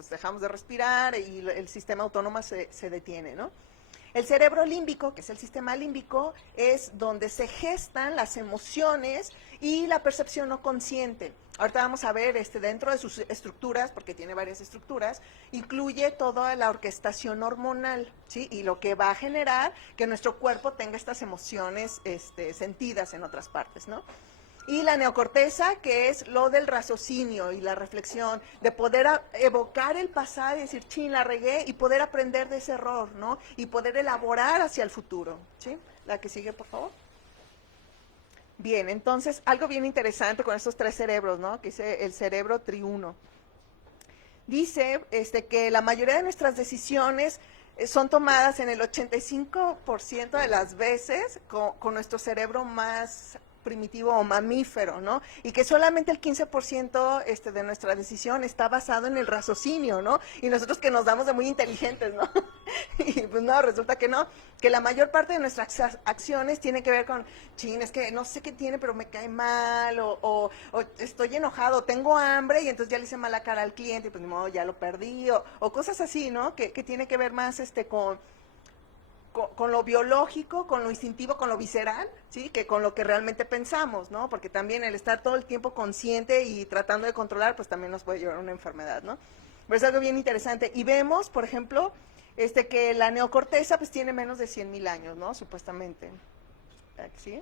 pues dejamos de respirar y el sistema autónomo se detiene, ¿no? El cerebro límbico, que es el sistema límbico, es donde se gestan las emociones y la percepción no consciente. Ahorita vamos a ver dentro de sus estructuras, porque tiene varias estructuras, incluye toda la orquestación hormonal, ¿sí? Y lo que va a generar que nuestro cuerpo tenga estas emociones sentidas en otras partes, ¿no? Y la neocorteza, que es lo del raciocinio y la reflexión, de poder evocar el pasado y decir, chin, la regué, y poder aprender de ese error, ¿no? Y poder elaborar hacia el futuro, ¿sí? La que sigue, por favor. Bien, entonces, algo bien interesante con estos tres cerebros, ¿no? Que es el cerebro triuno. Dice que la mayoría de nuestras decisiones son tomadas en el 85% de las veces con nuestro cerebro más primitivo o mamífero, ¿no? Y que solamente el 15% de nuestra decisión está basado en el raciocinio, ¿no? Y nosotros que nos damos de muy inteligentes, ¿no? Y pues no, resulta que no, que la mayor parte de nuestras acciones tienen que ver con, chin, es que no sé qué tiene, pero me cae mal, o estoy enojado, tengo hambre, y entonces ya le hice mala cara al cliente, y pues ni modo, ya lo perdí, o cosas así, ¿no? Que tiene que ver más con lo biológico, con lo instintivo, con lo visceral, ¿sí? Que con lo que realmente pensamos, ¿no? Porque también el estar todo el tiempo consciente y tratando de controlar, pues también nos puede llevar a una enfermedad, ¿no? Pero es algo bien interesante. Y vemos, por ejemplo, que la neocorteza pues tiene menos de 100,000 años, ¿no? Supuestamente. ¿Sí?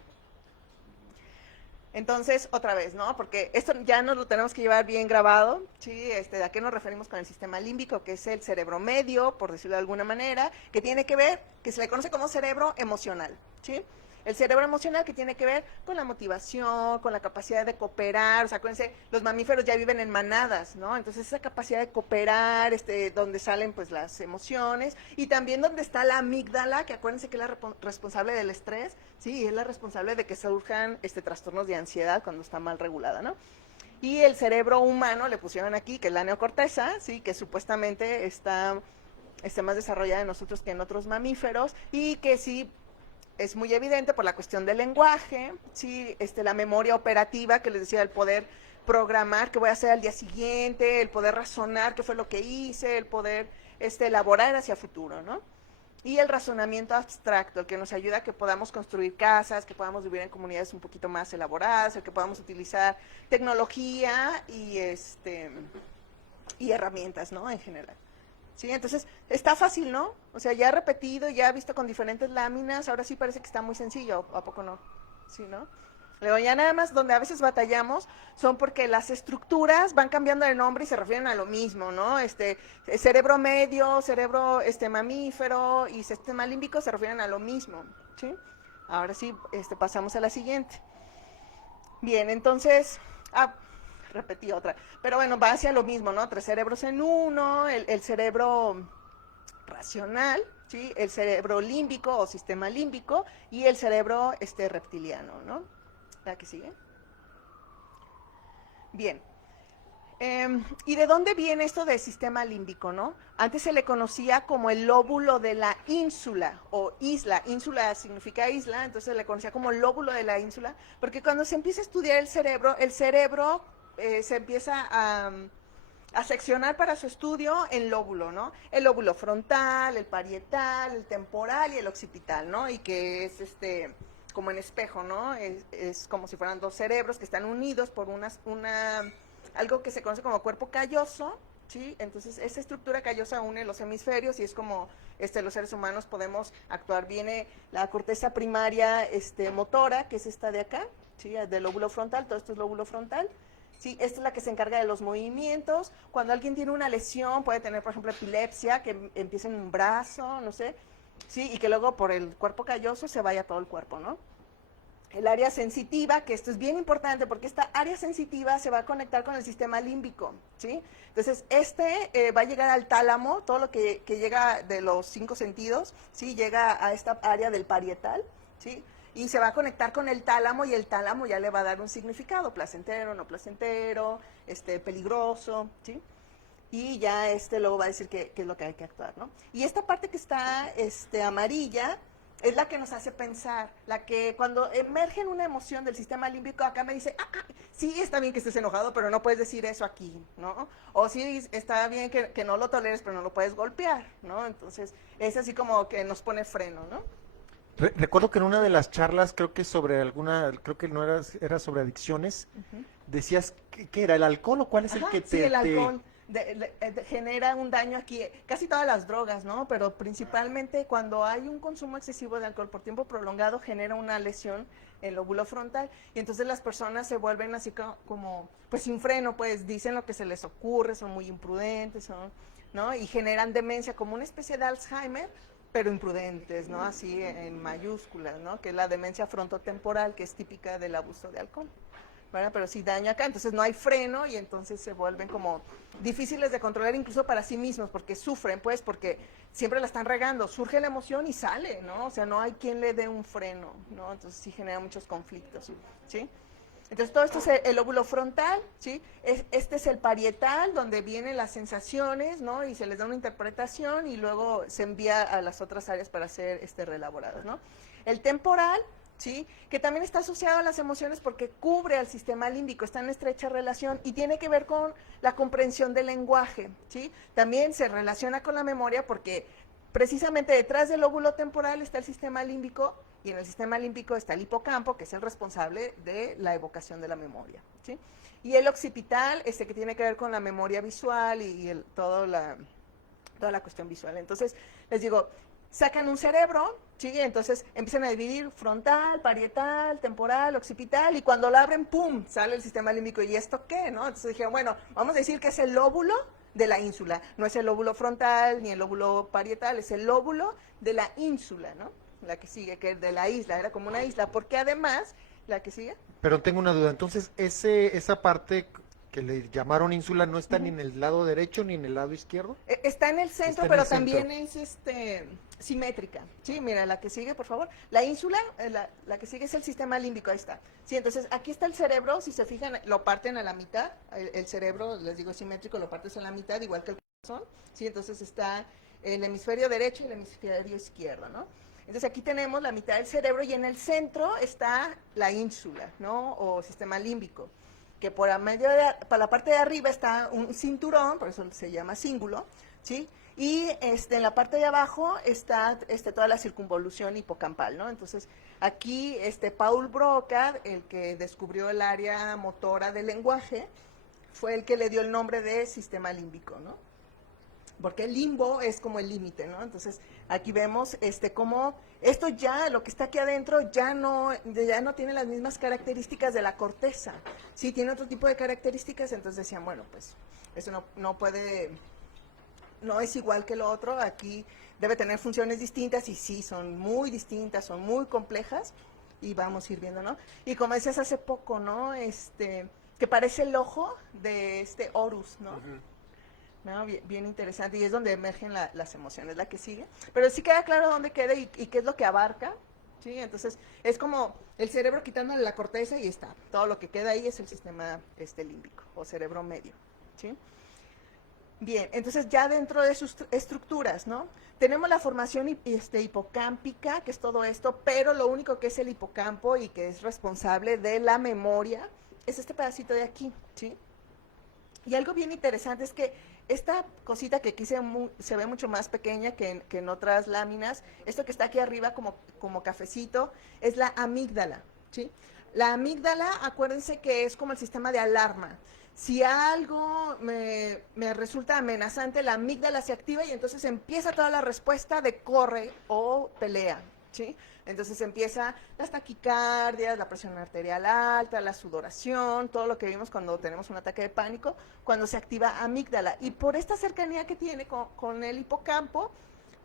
Entonces, otra vez, ¿no? Porque esto ya nos lo tenemos que llevar bien grabado, ¿sí? ¿A qué nos referimos con el sistema límbico? Que es el cerebro medio, por decirlo de alguna manera, que tiene que ver, que se le conoce como cerebro emocional, ¿sí? El cerebro emocional que tiene que ver con la motivación, con la capacidad de cooperar, o sea, acuérdense, los mamíferos ya viven en manadas, ¿no? Entonces esa capacidad de cooperar, donde salen pues las emociones, y también donde está la amígdala, que acuérdense que es la responsable del estrés, sí, y es la responsable de que surjan trastornos de ansiedad cuando está mal regulada, ¿no? Y el cerebro humano le pusieron aquí, que es la neocorteza, sí, que supuestamente está más desarrollada en nosotros que en otros mamíferos, y que sí es muy evidente por la cuestión del lenguaje, ¿sí? La memoria operativa, que les decía, el poder programar qué voy a hacer al día siguiente, el poder razonar qué fue lo que hice, el poder elaborar hacia futuro, ¿no? Y el razonamiento abstracto, el que nos ayuda a que podamos construir casas, que podamos vivir en comunidades un poquito más elaboradas, el que podamos utilizar tecnología y herramientas, ¿no? En general. Sí, entonces está fácil, ¿no? O sea, ya repetido, ya visto con diferentes láminas, ahora sí parece que está muy sencillo, ¿a poco no? Sí, ¿no? Luego ya nada más donde a veces batallamos son porque las estructuras van cambiando de nombre y se refieren a lo mismo, ¿no? Cerebro medio, cerebro mamífero y sistema límbico se refieren a lo mismo, ¿sí? Ahora sí, pasamos a la siguiente. Bien, entonces, repetí otra, pero bueno, va hacia lo mismo, ¿no? Tres cerebros en uno, el cerebro racional, ¿sí? El cerebro límbico o sistema límbico y el cerebro reptiliano, ¿no? ¿La que sigue? Bien. ¿Y de dónde viene esto del sistema límbico, no? Antes se le conocía como el lóbulo de la ínsula o isla. Ínsula significa isla, entonces se le conocía como el lóbulo de la ínsula, porque cuando se empieza a estudiar el cerebro se empieza a seccionar para su estudio en lóbulo, ¿no? El lóbulo frontal, el parietal, el temporal y el occipital, ¿no? Y que es como en espejo, ¿no? Es como si fueran dos cerebros que están unidos por algo que se conoce como cuerpo calloso, ¿sí? Entonces esa estructura callosa une los hemisferios y es como los seres humanos podemos actuar. Viene la corteza primaria motora, que es esta de acá, ¿sí? Del lóbulo frontal, todo esto es lóbulo frontal. Sí, esta es la que se encarga de los movimientos. Cuando alguien tiene una lesión, puede tener, por ejemplo, epilepsia, que empiece en un brazo, no sé, sí, y que luego por el cuerpo calloso se vaya todo el cuerpo, ¿no? El área sensitiva, que esto es bien importante porque esta área sensitiva se va a conectar con el sistema límbico, ¿sí? Entonces, va a llegar al tálamo, todo lo que llega de los 5 sentidos, ¿sí? Llega a esta área del parietal, ¿sí? Y se va a conectar con el tálamo y el tálamo ya le va a dar un significado, placentero, no placentero, peligroso, ¿sí? Y ya luego va a decir qué es lo que hay que actuar, ¿no? Y esta parte que está amarilla es la que nos hace pensar, la que cuando emerge una emoción del sistema límbico, acá me dice, sí, está bien que estés enojado, pero no puedes decir eso aquí, ¿no? O sí, está bien que no lo toleres, pero no lo puedes golpear, ¿no? Entonces, es así como que nos pone freno, ¿no? Recuerdo que en una de las charlas, creo que sobre alguna, creo que no era, era sobre adicciones, decías que era el alcohol o cuál es el Ajá, que sí, el te... alcohol genera un daño aquí, casi todas las drogas, ¿no? Pero principalmente cuando hay un consumo excesivo de alcohol por tiempo prolongado genera una lesión en el lóbulo frontal y entonces las personas se vuelven así como pues sin freno, pues dicen lo que se les ocurre, son muy imprudentes, son, ¿no? Y generan demencia como una especie de Alzheimer, pero imprudentes, ¿no? Así en mayúsculas, ¿no? Que es la demencia frontotemporal, que es típica del abuso de alcohol. ¿Verdad? Pero sí daña acá, entonces no hay freno y entonces se vuelven como difíciles de controlar incluso para sí mismos, porque sufren, pues, porque siempre la están regando, surge la emoción y sale, ¿no? O sea, no hay quien le dé un freno, ¿no? Entonces sí genera muchos conflictos, ¿sí? Entonces todo esto es el lóbulo frontal, ¿sí? Este es el parietal, donde vienen las sensaciones, ¿no? Y se les da una interpretación y luego se envía a las otras áreas para ser reelaboradas, ¿no? El temporal, ¿sí? Que también está asociado a las emociones porque cubre al sistema límbico, está en estrecha relación y tiene que ver con la comprensión del lenguaje, ¿sí? También se relaciona con la memoria porque precisamente detrás del lóbulo temporal está el sistema límbico y en el sistema límbico está el hipocampo, que es el responsable de la evocación de la memoria, ¿sí? Y el occipital, que tiene que ver con la memoria visual y toda la cuestión visual. Entonces, les digo, sacan un cerebro, ¿sí? Entonces empiezan a dividir frontal, parietal, temporal, occipital, y cuando lo abren, ¡pum!, sale el sistema límbico. ¿Y esto qué, no? Entonces dijeron, bueno, vamos a decir que es el lóbulo de la ínsula. No es el lóbulo frontal ni el lóbulo parietal, es el lóbulo de la ínsula, ¿no? La que sigue, que es de la isla, era como una isla, porque además, la que sigue, Pero tengo una duda, entonces esa parte que le llamaron ínsula no está ni en el lado derecho ni en el lado izquierdo, está en el centro, está en el pero centro. también es simétrica. Sí, mira, la que sigue, por favor. La ínsula, la que sigue es el sistema límbico, ahí está. Sí, entonces aquí está el cerebro, si se fijan, lo parten a la mitad. El cerebro, les digo, simétrico, lo partes a la mitad, igual que el corazón. Sí, entonces está el hemisferio derecho y el hemisferio izquierdo, ¿no? Entonces aquí tenemos la mitad del cerebro y en el centro está la ínsula, ¿no? O sistema límbico, que por para la parte de arriba está un cinturón, por eso se llama cíngulo, ¿sí? Y en la parte de abajo está toda la circunvolución hipocampal, ¿no? Entonces, aquí Paul Broca, el que descubrió el área motora del lenguaje, fue el que le dio el nombre de sistema límbico, ¿no? Porque el limbo es como el límite, ¿no? Entonces, aquí vemos cómo esto ya, lo que está aquí adentro, ya no tiene las mismas características de la corteza, sí, tiene otro tipo de características, entonces decían, bueno, pues, eso no puede, no es igual que lo otro, aquí debe tener funciones distintas, y sí, son muy distintas, son muy complejas, y vamos a ir viendo, ¿no? Y como decías hace poco, ¿no? Que parece el ojo de Horus, ¿no? ¿No? Bien interesante, y es donde emergen las emociones, la que sigue. Pero sí queda claro dónde queda y qué es lo que abarca, ¿sí? Entonces, es como el cerebro quitándole la corteza y está. Todo lo que queda ahí es el sistema límbico o cerebro medio, ¿sí? Bien, entonces ya dentro de sus estructuras, ¿no? Tenemos la formación hipocámpica, que es todo esto, pero lo único que es el hipocampo y que es responsable de la memoria es este pedacito de aquí, ¿sí? Y algo bien interesante es que esta cosita que aquí se ve mucho más pequeña que en otras láminas, esto que está aquí arriba como cafecito, es la amígdala, ¿sí? La amígdala, acuérdense que es como el sistema de alarma. Si algo me resulta amenazante, la amígdala se activa y entonces empieza toda la respuesta de corre o pelea, ¿sí? Entonces empieza las taquicardias, la presión arterial alta, la sudoración, todo lo que vimos cuando tenemos un ataque de pánico, cuando se activa amígdala. Y por esta cercanía que tiene con el hipocampo,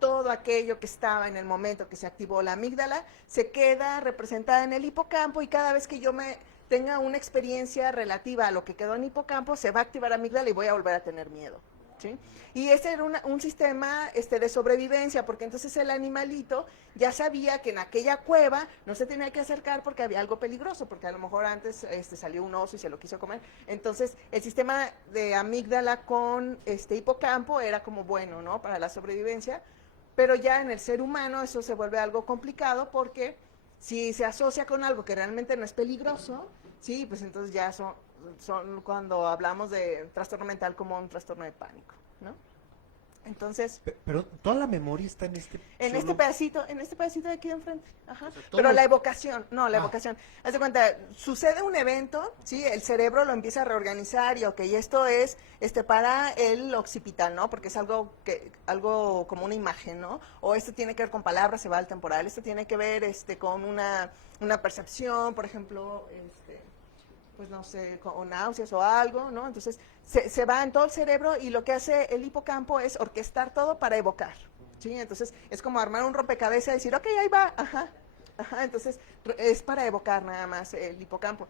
todo aquello que estaba en el momento que se activó la amígdala se queda representada en el hipocampo y cada vez que yo me tenga una experiencia relativa a lo que quedó en hipocampo, se va a activar amígdala y voy a volver a tener miedo. ¿Sí? Y ese era un sistema de sobrevivencia, porque entonces el animalito ya sabía que en aquella cueva no se tenía que acercar porque había algo peligroso, porque a lo mejor antes salió un oso y se lo quiso comer. Entonces el sistema de amígdala con hipocampo era como bueno, ¿no? Para la sobrevivencia, Pero ya en el ser humano eso se vuelve algo complicado porque si se asocia con algo que realmente no es peligroso, sí, pues entonces ya son cuando hablamos de trastorno mental como un trastorno de pánico, ¿no? Entonces, Pero toda la memoria está en este en solo... este pedacito de aquí de enfrente, ajá. O sea, Pero todos- la evocación, no, la Ah. evocación. Haz de cuenta, sucede un evento, sí, el cerebro lo empieza a reorganizar y ok, esto es para el occipital, ¿no? Porque es algo como una imagen, ¿no? O esto tiene que ver con palabras, se va al temporal, esto tiene que ver con una percepción, por ejemplo, pues no sé, o náuseas o algo, ¿no? Entonces se va en todo el cerebro y lo que hace el hipocampo es orquestar todo para evocar, ¿sí? Entonces es como armar un rompecabezas y decir, ok, ahí va, ajá, ajá, entonces es para evocar nada más el hipocampo.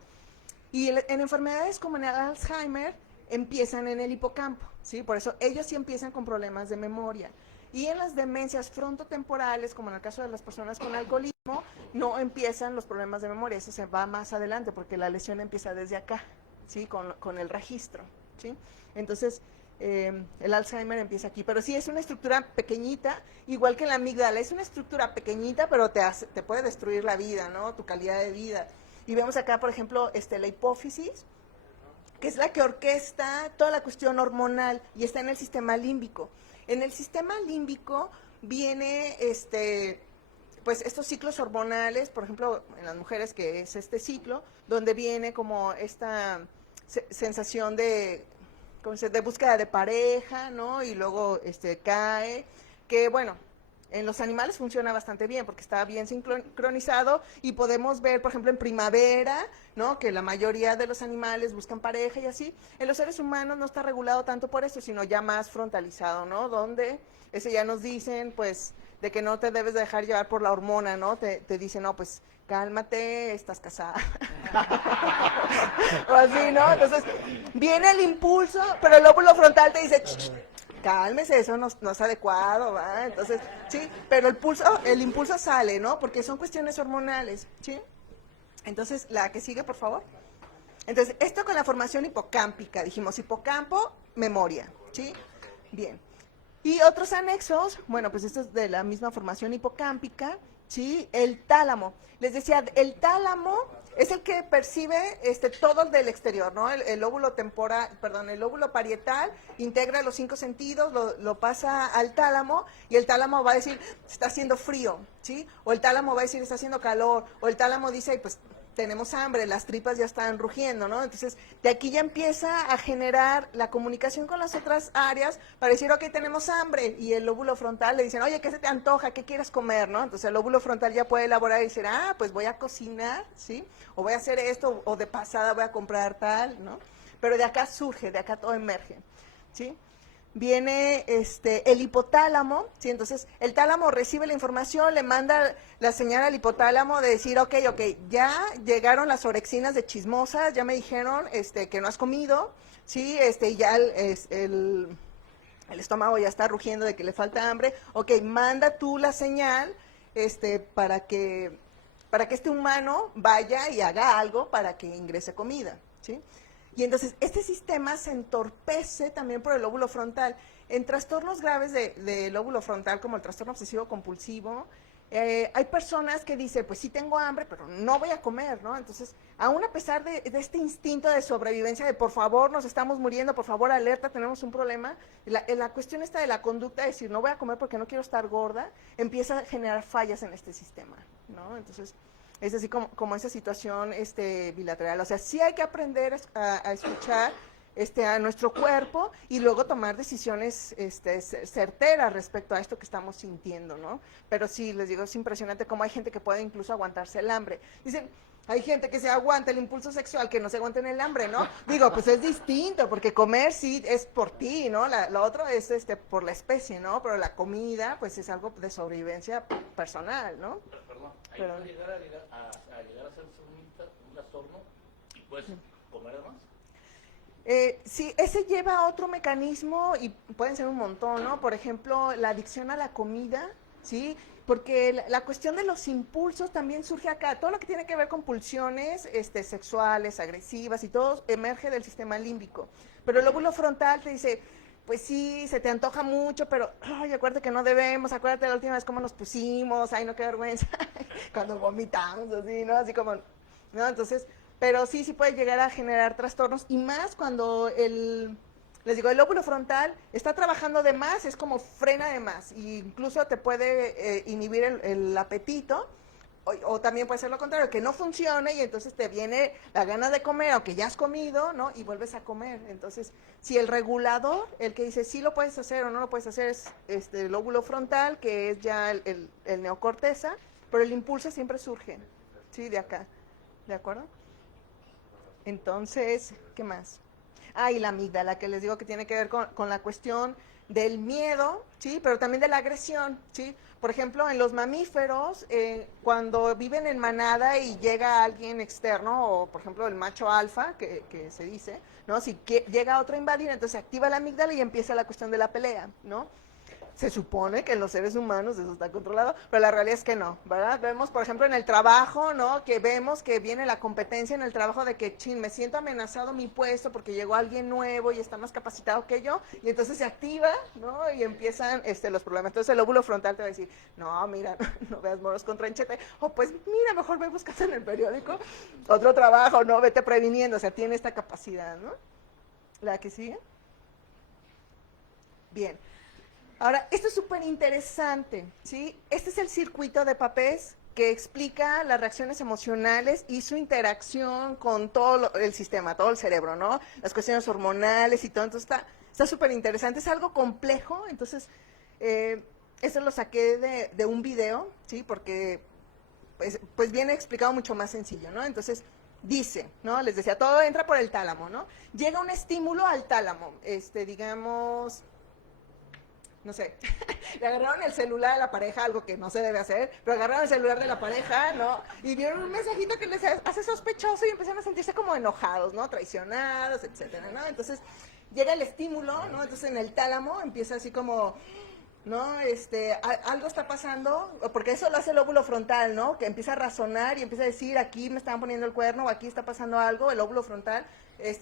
Y en enfermedades como en el Alzheimer empiezan en el hipocampo, ¿sí? Por eso ellos sí empiezan con problemas de memoria. Y en las demencias frontotemporales, como en el caso de las personas con alcoholismo, no empiezan los problemas de memoria, eso se va más adelante porque la lesión empieza desde acá, ¿sí? Con el registro, ¿sí? Entonces, el Alzheimer empieza aquí, pero sí es una estructura pequeñita, igual que la amígdala, es una estructura pequeñita, pero te puede destruir la vida, ¿no? Tu calidad de vida. Y vemos acá, por ejemplo, la hipófisis, que es la que orquesta toda la cuestión hormonal y está en el sistema límbico. En el sistema límbico viene pues estos ciclos hormonales, por ejemplo, en las mujeres que es este ciclo, donde viene como esta sensación de, ¿cómo se dice?, de búsqueda de pareja, ¿no? Y luego cae, que bueno, en los animales funciona bastante bien porque está bien sincronizado y podemos ver, por ejemplo, en primavera, ¿no? Que la mayoría de los animales buscan pareja y así. En los seres humanos no está regulado tanto por eso, sino ya más frontalizado, ¿no? Donde ya nos dicen, pues, de que no te debes dejar llevar por la hormona, ¿no? Te dicen, no, pues, cálmate, estás casada. O así, ¿no? Entonces, viene el impulso, pero el lóbulo frontal te dice, cálmese, eso no es adecuado, ¿va? Entonces, sí, pero el impulso sale, ¿no? Porque son cuestiones hormonales, ¿sí? Entonces, la que sigue, por favor. Entonces, esto con la formación hipocámpica, dijimos, hipocampo, memoria, ¿sí? Bien. Y otros anexos, bueno, pues esto es de la misma formación hipocámpica, ¿sí? El tálamo. Les decía, el tálamo es el que percibe todo del exterior, ¿no? El lóbulo temporal, perdón, el lóbulo parietal integra los 5 sentidos, lo pasa al tálamo y el tálamo va a decir, está haciendo frío, ¿sí? O el tálamo va a decir, está haciendo calor, o el tálamo dice, pues tenemos hambre, las tripas ya están rugiendo, ¿no? Entonces, de aquí ya empieza a generar la comunicación con las otras áreas para decir, ok, tenemos hambre, y el lóbulo frontal le dicen, oye, ¿qué se te antoja? ¿Qué quieres comer? ¿No? Entonces, el lóbulo frontal ya puede elaborar y decir, pues voy a cocinar, ¿sí? O voy a hacer esto, o de pasada voy a comprar tal, ¿no? Pero de acá surge, de acá todo emerge, ¿sí? Viene el hipotálamo, ¿sí? Entonces el tálamo recibe la información, le manda la señal al hipotálamo de decir, ok, ya llegaron las orexinas de chismosas, ya me dijeron que no has comido, ¿sí? Ya el estómago ya está rugiendo de que le falta hambre, ok, manda tú la señal para que este humano vaya y haga algo para que ingrese comida, ¿sí? Y entonces este sistema se entorpece también por el lóbulo frontal. En trastornos graves del lóbulo frontal, como el trastorno obsesivo compulsivo, hay personas que dicen, pues sí tengo hambre, pero no voy a comer, ¿no? Entonces, aún a pesar de este instinto de sobrevivencia, de por favor nos estamos muriendo, por favor alerta, tenemos un problema, la cuestión esta de la conducta, de decir no voy a comer porque no quiero estar gorda, empieza a generar fallas en este sistema, ¿no? Entonces, es así como esa situación bilateral. O sea, sí hay que aprender a escuchar a nuestro cuerpo y luego tomar decisiones certeras respecto a esto que estamos sintiendo, ¿no? Pero sí, les digo, es impresionante cómo hay gente que puede incluso aguantarse el hambre. Dicen, hay gente que se aguanta el impulso sexual, que no se aguanten el hambre, ¿no? Digo, pues es distinto, porque comer sí es por ti, ¿no? Lo otro es por la especie, ¿no? Pero la comida, pues es algo de sobrevivencia personal, ¿no? Perdón, ahí Pero, puede llegar a hacerse un trastorno y puedes comer además. sí, ese lleva otro mecanismo y pueden ser un montón, ¿no? Por ejemplo, la adicción a la comida, ¿sí? Porque la cuestión de los impulsos también surge acá. Todo lo que tiene que ver con pulsiones sexuales, agresivas y todo emerge del sistema límbico. Pero el lóbulo frontal te dice, pues sí, se te antoja mucho, pero, ay, acuérdate que no debemos, acuérdate la última vez cómo nos pusimos, ay, no, qué vergüenza, cuando vomitamos, así, ¿no? Así como, ¿no? Entonces, pero sí, sí puede llegar a generar trastornos, y más cuando les digo, el lóbulo frontal está trabajando de más, es como frena de más, e incluso te puede inhibir el apetito, o también puede ser lo contrario, que no funcione y entonces te viene la gana de comer, aunque ya has comido, ¿no? Y vuelves a comer. Entonces, si el regulador, el que dice sí lo puedes hacer o no lo puedes hacer, es el lóbulo frontal, que es ya el neocorteza, pero el impulso siempre surge, ¿sí? De acá, ¿de acuerdo? Entonces, ¿qué más? Ah, y la amígdala, que les digo que tiene que ver con la cuestión del miedo, ¿sí? Pero también de la agresión, ¿sí? Por ejemplo, en los mamíferos, cuando viven en manada y llega alguien externo, o por ejemplo el macho alfa, que se dice, ¿no? Si llega otro a invadir, entonces activa la amígdala y empieza la cuestión de la pelea, ¿no? Se supone que en los seres humanos eso está controlado, pero la realidad es que no, ¿verdad? Vemos, por ejemplo, en el trabajo, ¿no? Que vemos que viene la competencia en el trabajo de que, chin, me siento amenazado mi puesto porque llegó alguien nuevo y está más capacitado que yo, y entonces se activa, ¿no? Y empiezan los problemas. Entonces el lóbulo frontal te va a decir, no, mira, no veas moros con tranchete, o pues mira, mejor ve buscando en el periódico otro trabajo, ¿no? Vete previniendo, o sea, tiene esta capacidad, ¿no? ¿La que sigue? Bien. Ahora, esto es súper interesante, ¿sí? Este es el circuito de Papez que explica las reacciones emocionales y su interacción con todo el sistema, todo el cerebro, ¿no? Las cuestiones hormonales y todo, entonces está súper interesante, es algo complejo, entonces, eso lo saqué de un video, ¿sí? Porque, pues viene explicado mucho más sencillo, ¿no? Entonces, dice, ¿no? Les decía, todo entra por el tálamo, ¿no? Llega un estímulo al tálamo, digamos, no sé, le agarraron el celular a la pareja, algo que no se debe hacer, pero agarraron el celular de la pareja, ¿no? Y vieron un mensajito que les hace sospechoso y empezaron a sentirse como enojados, ¿no? Traicionados, etcétera, ¿no? Entonces llega el estímulo, ¿no? Entonces en el tálamo empieza así como, ¿no? Algo está pasando, porque eso lo hace el lóbulo frontal, ¿no? Que empieza a razonar y empieza a decir, aquí me estaban poniendo el cuerno, o aquí está pasando algo, el lóbulo frontal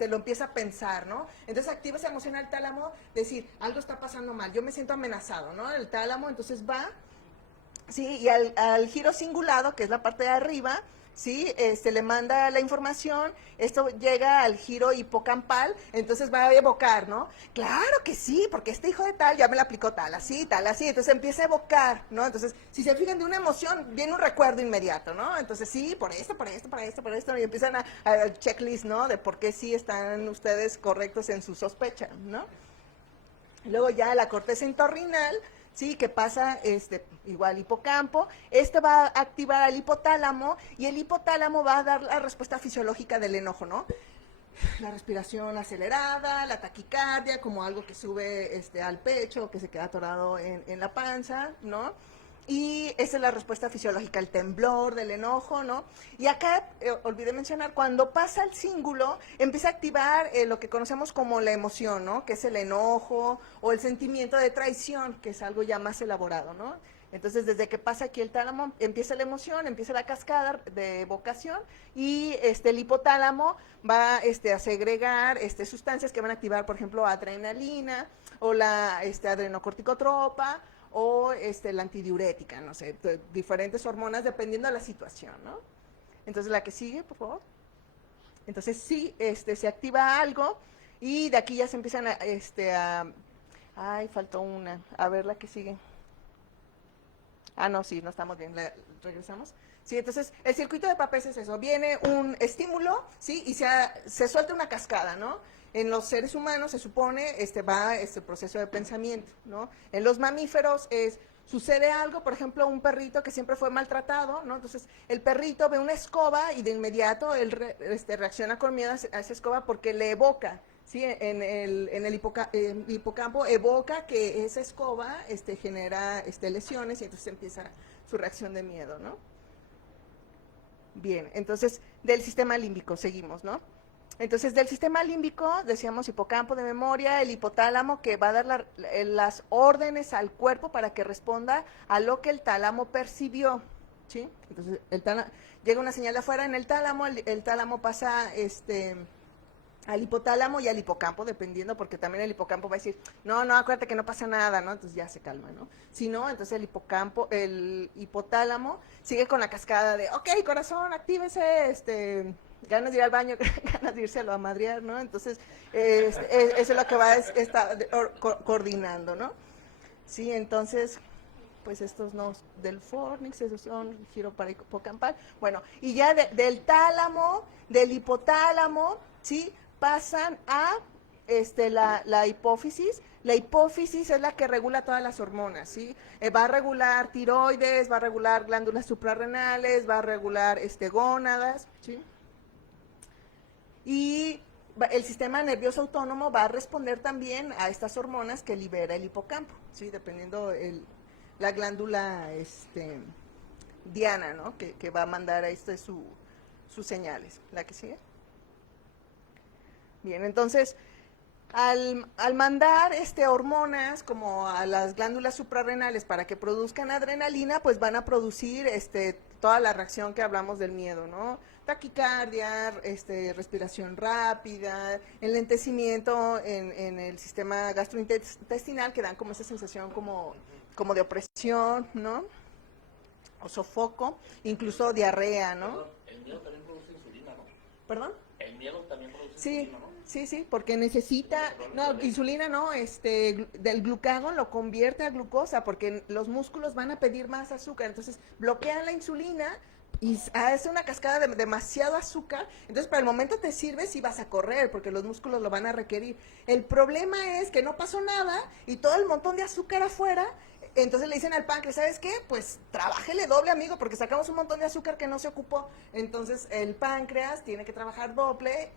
lo empieza a pensar, ¿no? Entonces activa esa emoción al tálamo, decir, algo está pasando mal, yo me siento amenazado, ¿no? El tálamo entonces va, sí, y al giro cingulado, que es la parte de arriba, sí, le manda la información, esto llega al giro hipocampal, entonces va a evocar, ¿no? Claro que sí, porque este hijo de tal ya me la aplicó tal, así, entonces empieza a evocar, ¿no? Entonces, si se fijan de una emoción, viene un recuerdo inmediato, ¿no? Entonces, sí, por esto, y empiezan a checklist, ¿no? De por qué sí están ustedes correctos en su sospecha, ¿no? Luego ya la corteza entorrinal, sí, que pasa igual hipocampo, va a activar al hipotálamo y el hipotálamo va a dar la respuesta fisiológica del enojo, ¿no? La respiración acelerada, la taquicardia, como algo que sube al pecho, que se queda atorado en la panza, ¿no? Y esa es la respuesta fisiológica, el temblor del enojo, ¿no? Y acá, olvidé mencionar, cuando pasa el cíngulo, empieza a activar lo que conocemos como la emoción, ¿no? Que es el enojo o el sentimiento de traición, que es algo ya más elaborado, ¿no? Entonces, desde que pasa aquí el tálamo, empieza la emoción, empieza la cascada de evocación y el hipotálamo va a segregar sustancias que van a activar, por ejemplo, adrenalina o la adrenocorticotropa, o la antidiurética, no sé, diferentes hormonas dependiendo de la situación, ¿no? Entonces, la que sigue, por favor. Entonces, sí, se activa algo y de aquí ya se empiezan ay, faltó una. A ver, la que sigue. Ah, no, sí, no estamos bien. ¿Regresamos? Sí, entonces, el circuito de Papez es eso. Viene un estímulo, ¿sí? Y se suelta una cascada, ¿no? En los seres humanos se supone va este proceso de pensamiento, ¿no? En los mamíferos sucede algo, por ejemplo, un perrito que siempre fue maltratado, ¿no? Entonces, el perrito ve una escoba y de inmediato él reacciona con miedo a esa escoba porque le evoca, ¿sí? En el hipocampo evoca que esa escoba genera lesiones y entonces empieza su reacción de miedo, ¿no? Bien, entonces, del sistema límbico seguimos, ¿no? Entonces, del sistema límbico, decíamos hipocampo de memoria, el hipotálamo que va a dar las órdenes al cuerpo para que responda a lo que el tálamo percibió, ¿sí? Entonces, llega una señal de afuera en el tálamo, el tálamo pasa al hipotálamo y al hipocampo, dependiendo, porque también el hipocampo va a decir, no, no, acuérdate que no pasa nada, ¿no? Entonces ya se calma, ¿no? Si no, entonces el hipotálamo sigue con la cascada de, ok, corazón, actívese, ganas de ir al baño, ganas de irse a madrear, ¿no? Entonces, eso es lo que va a estar coordinando, ¿no? Sí, entonces, pues estos no del fornix, esos son giro para hipocampal. Bueno, y ya del tálamo, del hipotálamo, ¿sí? Pasan a la hipófisis. La hipófisis es la que regula todas las hormonas, ¿sí? Va a regular tiroides, va a regular glándulas suprarrenales, va a regular gónadas, ¿sí? Y el sistema nervioso autónomo va a responder también a estas hormonas que libera el hipocampo, ¿sí? Dependiendo la glándula diana, ¿no? Que va a mandar a sus señales. ¿La que sigue? Bien, entonces, al mandar hormonas como a las glándulas suprarrenales para que produzcan adrenalina, pues van a producir toda la reacción que hablamos del miedo, ¿no? Taquicardia, respiración rápida, enlentecimiento en el sistema gastrointestinal, que dan como esa sensación como de opresión, ¿no? O sofoco, incluso diarrea, ¿no? Perdón, el miedo también produce insulina, ¿no? ¿Perdón? El miedo también produce Sí, insulina, ¿no? sí, porque necesita, no, insulina no, del glucagón lo convierte a glucosa, porque los músculos van a pedir más azúcar, entonces bloquean la insulina y hace una cascada de demasiado azúcar, entonces para el momento te sirves y vas a correr, porque los músculos lo van a requerir. El problema es que no pasó nada y todo el montón de azúcar afuera. Entonces le dicen al páncreas, ¿sabes qué? Pues trabájele doble, amigo, porque sacamos un montón de azúcar que no se ocupó. Entonces el páncreas tiene que trabajar doble,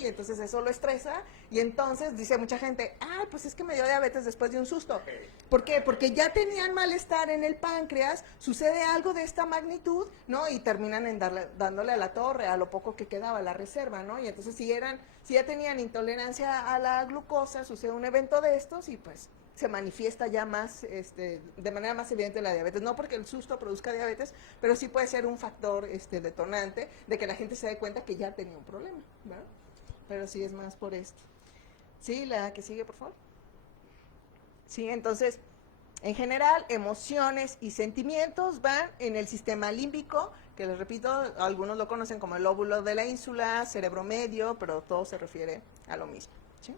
y entonces eso lo estresa. Y entonces dice mucha gente, pues es que me dio diabetes después de un susto. ¿Por qué? Porque ya tenían malestar en el páncreas, sucede algo de esta magnitud, ¿no? Y terminan dándole a la torre, a lo poco que quedaba, la reserva, ¿no? Y entonces si ya tenían intolerancia a la glucosa, sucede un evento de estos y pues se manifiesta ya más, de manera más evidente la diabetes. No porque el susto produzca diabetes, pero sí puede ser un factor detonante de que la gente se dé cuenta que ya tenía un problema, ¿verdad? Pero sí es más por esto. Sí, la que sigue, por favor. Sí, entonces, en general, emociones y sentimientos van en el sistema límbico, que les repito, algunos lo conocen como el lóbulo de la ínsula, cerebro medio, pero todo se refiere a lo mismo. ¿Sí?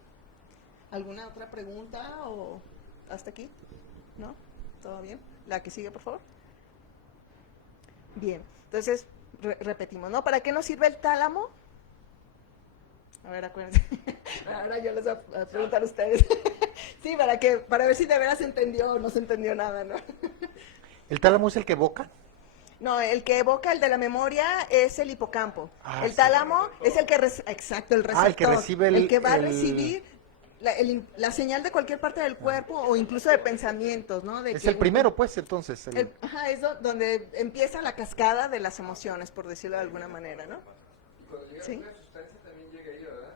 ¿Alguna otra pregunta o hasta aquí? ¿No? ¿Todo bien? La que sigue, por favor. Bien, entonces repetimos, ¿no? ¿Para qué nos sirve el tálamo? A ver, acuérdense. Ahora yo les voy a preguntar a ustedes. Sí, para ver si de veras se entendió o no se entendió nada, ¿no? ¿El tálamo es el que evoca? No, el que evoca el de la memoria es el hipocampo. El Sí. tálamo es el que, exacto, el receptor. El que recibe el que va a recibir la señal de cualquier parte del cuerpo o incluso de pensamientos, ¿no? Es el primero, pues, entonces. Es donde empieza la cascada de las emociones, por decirlo de alguna manera, ¿no? Y cuando llega Sí. una sustancia también llega ahí, ¿verdad?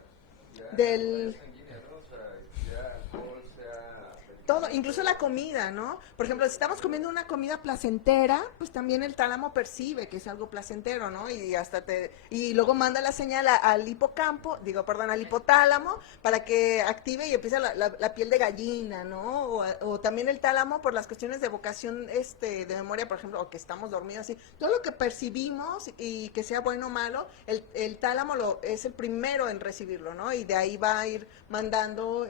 Ya Del- sanguínea, ¿no? O sea, sea alcohol, sea... Todo, incluso la comida, ¿no? Por ejemplo, si estamos comiendo una comida placentera, pues también el tálamo percibe que es algo placentero, ¿no? Y luego manda la señal al hipocampo, al hipotálamo, para que active y empiece la piel de gallina, ¿no? O también el tálamo por las cuestiones de evocación de memoria, por ejemplo, o que estamos dormidos, así. Todo lo que percibimos y que sea bueno o malo, el tálamo es el primero en recibirlo, ¿no? Y de ahí va a ir mandando,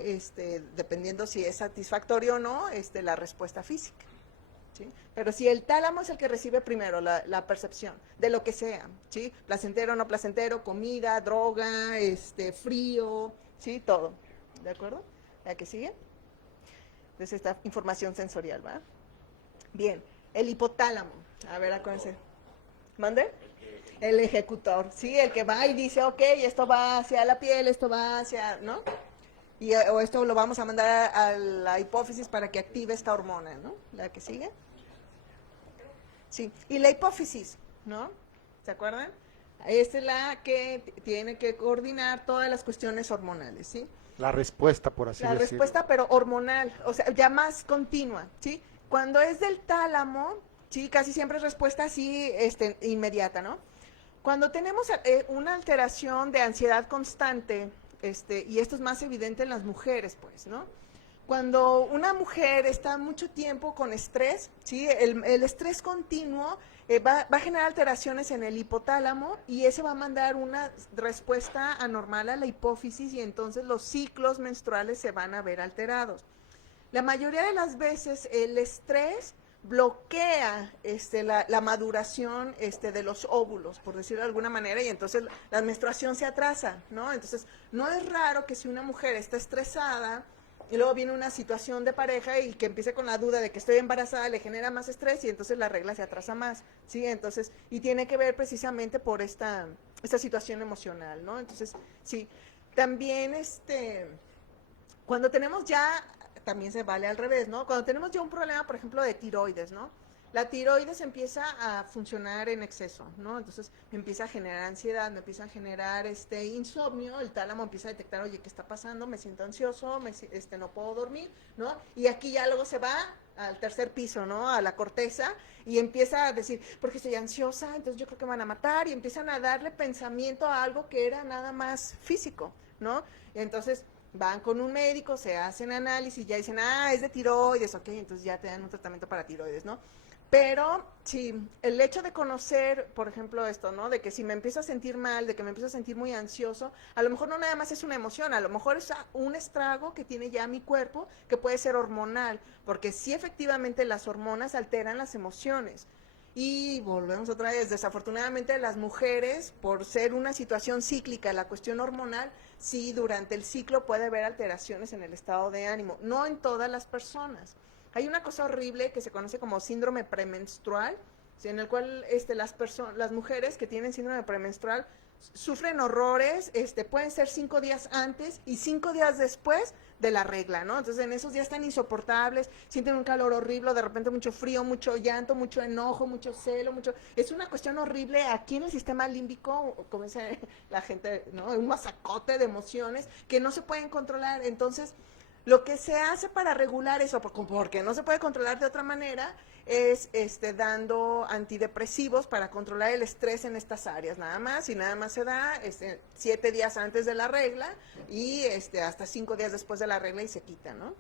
dependiendo si es satisfactorio o no, la respuesta física. ¿Sí? Pero si el tálamo es el que recibe primero la percepción de lo que sea, ¿sí? Placentero, no placentero, comida, droga, frío, ¿sí? Todo. ¿De acuerdo? ¿La que sigue? Entonces esta información sensorial, ¿va? Bien, el hipotálamo. A ver, acuérdense. ¿Mande? El ejecutor, ¿sí? El que va y dice, ok, esto va hacia la piel, esto va hacia, ¿no? O esto lo vamos a mandar a la hipófisis para que active esta hormona, ¿no? La que sigue. Sí, y la hipófisis, ¿no? ¿Se acuerdan? Esta es la que tiene que coordinar todas las cuestiones hormonales, ¿sí? La respuesta, por así La decirlo. respuesta, pero hormonal, o sea, ya más continua, ¿sí? Cuando es del tálamo, sí, casi siempre es respuesta así, inmediata, ¿no? Cuando tenemos una alteración de ansiedad constante y esto es más evidente en las mujeres, pues, ¿no? Cuando una mujer está mucho tiempo con estrés, ¿sí? El estrés continuo va a generar alteraciones en el hipotálamo y ese va a mandar una respuesta anormal a la hipófisis y entonces los ciclos menstruales se van a ver alterados. La mayoría de las veces el estrés bloquea la maduración de los óvulos, por decirlo de alguna manera, y entonces la menstruación se atrasa, ¿no? Entonces, no es raro que si una mujer está estresada y luego viene una situación de pareja y que empiece con la duda de que estoy embarazada, le genera más estrés y entonces la regla se atrasa más, ¿sí? Entonces, y tiene que ver precisamente por esta situación emocional, ¿no? Entonces, sí, también cuando tenemos ya, también se vale al revés, ¿no? Cuando tenemos ya un problema, por ejemplo, de tiroides, ¿no? La tiroides empieza a funcionar en exceso, ¿no? Entonces me empieza a generar ansiedad, me empieza a generar insomnio, el tálamo empieza a detectar, oye, ¿qué está pasando? Me siento ansioso, no puedo dormir, ¿no? Y aquí ya luego se va al tercer piso, ¿no? A la corteza y empieza a decir, porque estoy ansiosa, entonces yo creo que me van a matar y empiezan a darle pensamiento a algo que era nada más físico, ¿no? Entonces van con un médico, se hacen análisis, ya dicen, es de tiroides, ok, entonces ya te dan un tratamiento para tiroides, ¿no? Pero sí, el hecho de conocer, por ejemplo, esto, ¿no? De que si me empiezo a sentir mal, de que me empiezo a sentir muy ansioso, a lo mejor no nada más es una emoción, a lo mejor es un estrago que tiene ya mi cuerpo, que puede ser hormonal, porque sí efectivamente las hormonas alteran las emociones. Y volvemos otra vez, desafortunadamente las mujeres, por ser una situación cíclica, la cuestión hormonal, sí durante el ciclo puede haber alteraciones en el estado de ánimo, no en todas las personas. Hay una cosa horrible que se conoce como síndrome premenstrual, ¿sí? En el cual las mujeres que tienen síndrome premenstrual sufren horrores, pueden ser 5 días antes y 5 días después de la regla, ¿no? Entonces en esos días están insoportables, sienten un calor horrible, de repente mucho frío, mucho llanto, mucho enojo, mucho celo, es una cuestión horrible aquí en el sistema límbico, como dice la gente, ¿no? Un masacote de emociones que no se pueden controlar. Entonces lo que se hace para regular eso, porque no se puede controlar de otra manera, es dando antidepresivos para controlar el estrés en estas áreas, nada más, y nada más se da 7 días antes de la regla y hasta 5 días después de la regla y se quita, ¿no?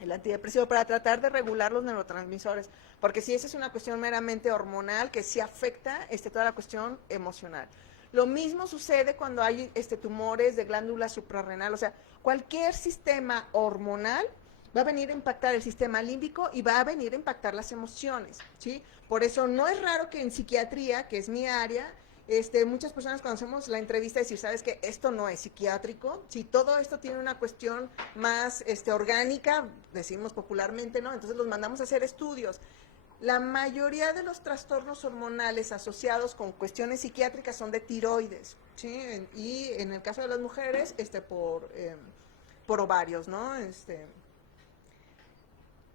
El antidepresivo para tratar de regular los neurotransmisores, porque si esa es una cuestión meramente hormonal que sí afecta toda la cuestión emocional. Lo mismo sucede cuando hay tumores de glándula suprarrenal, o sea, cualquier sistema hormonal va a venir a impactar el sistema límbico y va a venir a impactar las emociones, ¿sí? Por eso no es raro que en psiquiatría, que es mi área, muchas personas cuando hacemos la entrevista decir, ¿sabes qué? Esto no es psiquiátrico, si todo esto tiene una cuestión más orgánica, decimos popularmente, ¿no? Entonces los mandamos a hacer estudios. La mayoría de los trastornos hormonales asociados con cuestiones psiquiátricas son de tiroides, ¿sí? Y en el caso de las mujeres, por ovarios, ¿no?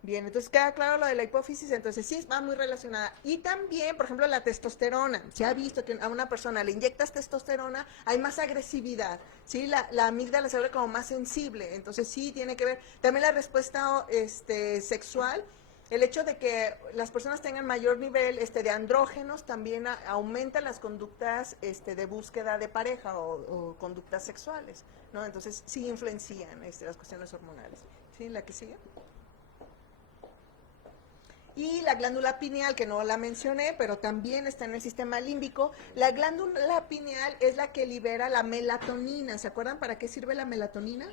Bien, entonces queda claro lo de la hipófisis, entonces sí va muy relacionada. Y también, por ejemplo, la testosterona. Se ha visto que a una persona le inyectas testosterona, hay más agresividad, ¿sí? La amígdala se vuelve como más sensible, entonces sí tiene que ver. También la respuesta sexual. El hecho de que las personas tengan mayor nivel de andrógenos también aumenta las conductas de búsqueda de pareja o conductas sexuales, ¿no? Entonces sí influencian las cuestiones hormonales. ¿Sí? ¿La que sigue? Y la glándula pineal, que no la mencioné, pero también está en el sistema límbico. La glándula pineal es la que libera la melatonina. ¿Se acuerdan para qué sirve la melatonina?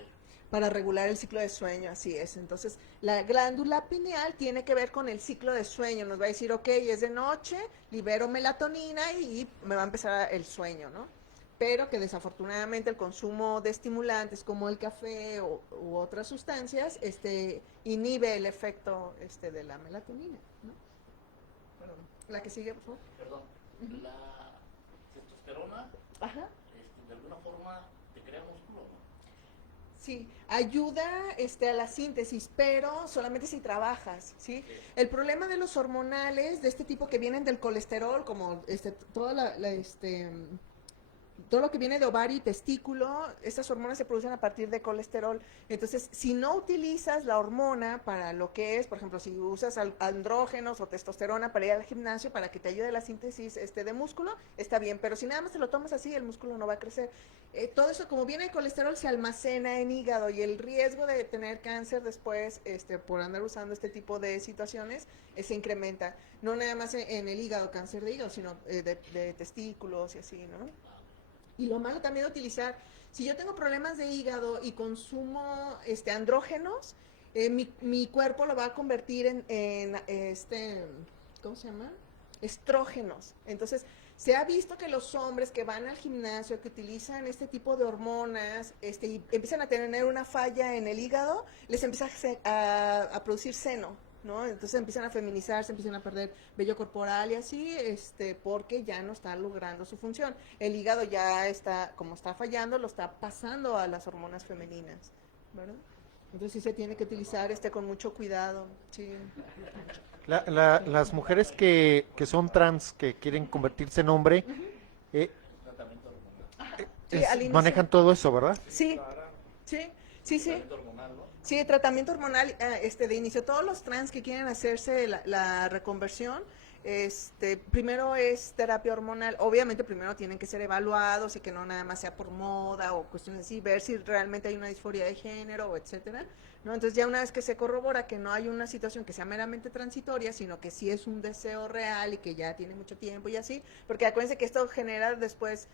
Para regular el ciclo de sueño, así es. Entonces, la glándula pineal tiene que ver con el ciclo de sueño. Nos va a decir, ok, es de noche, libero melatonina y me va a empezar el sueño, ¿no? Pero que desafortunadamente el consumo de estimulantes como el café u otras sustancias inhibe el efecto de la melatonina, ¿no? Perdón. La que sigue, por favor. Perdón. La testosterona, Ajá. de alguna forma te crea músculo, ¿no? Sí, ayuda a la síntesis, pero solamente si trabajas, ¿sí? El problema de los hormonales de este tipo que vienen del colesterol, como toda todo lo que viene de ovario y testículo, estas hormonas se producen a partir de colesterol. Entonces, si no utilizas la hormona para lo que es, por ejemplo, si usas andrógenos o testosterona para ir al gimnasio para que te ayude a la síntesis de músculo, está bien, pero si nada más te lo tomas así, el músculo no va a crecer. Todo eso, como viene el colesterol, se almacena en hígado y el riesgo de tener cáncer después, por andar usando este tipo de situaciones, se incrementa. No nada más en el hígado, cáncer de hígado, sino de testículos y así, ¿no? Y lo malo también de utilizar, si yo tengo problemas de hígado y consumo andrógenos, mi cuerpo lo va a convertir ¿cómo se llama? Estrógenos. Entonces, se ha visto que los hombres que van al gimnasio, que utilizan este tipo de hormonas, y empiezan a tener una falla en el hígado, les empieza a producir seno, ¿no? Entonces empiezan a feminizarse, empiezan a perder vello corporal y así, porque ya no está logrando su función. El hígado ya está, como está fallando, lo está pasando a las hormonas femeninas, ¿verdad? Entonces sí se tiene que utilizar con mucho cuidado, sí. Las mujeres que son trans, que quieren convertirse en hombre, Tratamiento hormonal. Sí, al inicio. manejan todo eso, ¿verdad? Sí, sí, sí, sí. Tratamiento hormonal, ¿no? Sí, tratamiento hormonal, de inicio. Todos los trans que quieren hacerse la reconversión, primero es terapia hormonal. Obviamente primero tienen que ser evaluados y que no nada más sea por moda o cuestiones así, ver si realmente hay una disforia de género o etcétera, ¿no? Entonces ya una vez que se corrobora que no hay una situación que sea meramente transitoria, sino que sí es un deseo real y que ya tiene mucho tiempo y así, porque acuérdense que esto genera después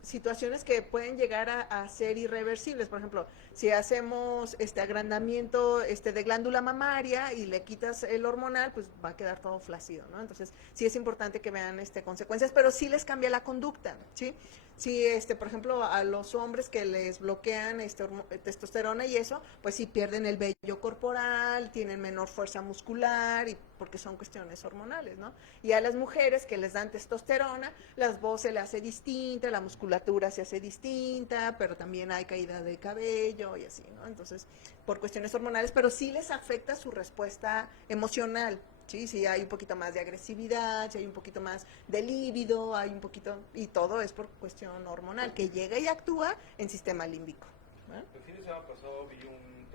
situaciones que pueden llegar a ser irreversibles. Por ejemplo, si hacemos agrandamiento de glándula mamaria y le quitas el hormonal, pues va a quedar todo flácido, ¿no? Entonces, sí es importante que vean consecuencias, pero sí les cambia la conducta, ¿sí? Sí, por ejemplo, a los hombres que les bloquean testosterona y eso, pues sí pierden el vello corporal, tienen menor fuerza muscular, y porque son cuestiones hormonales, ¿no? Y a las mujeres que les dan testosterona, las voz se le hace distinta, la musculatura se hace distinta, pero también hay caída de cabello y así, ¿no? Entonces, por cuestiones hormonales, pero sí les afecta su respuesta emocional. Sí, hay un poquito más de agresividad, sí hay un poquito más de líbido, hay un poquito, y todo es por cuestión hormonal, que llega y actúa en sistema límbico. ¿Eh? El fin de semana pasado vi un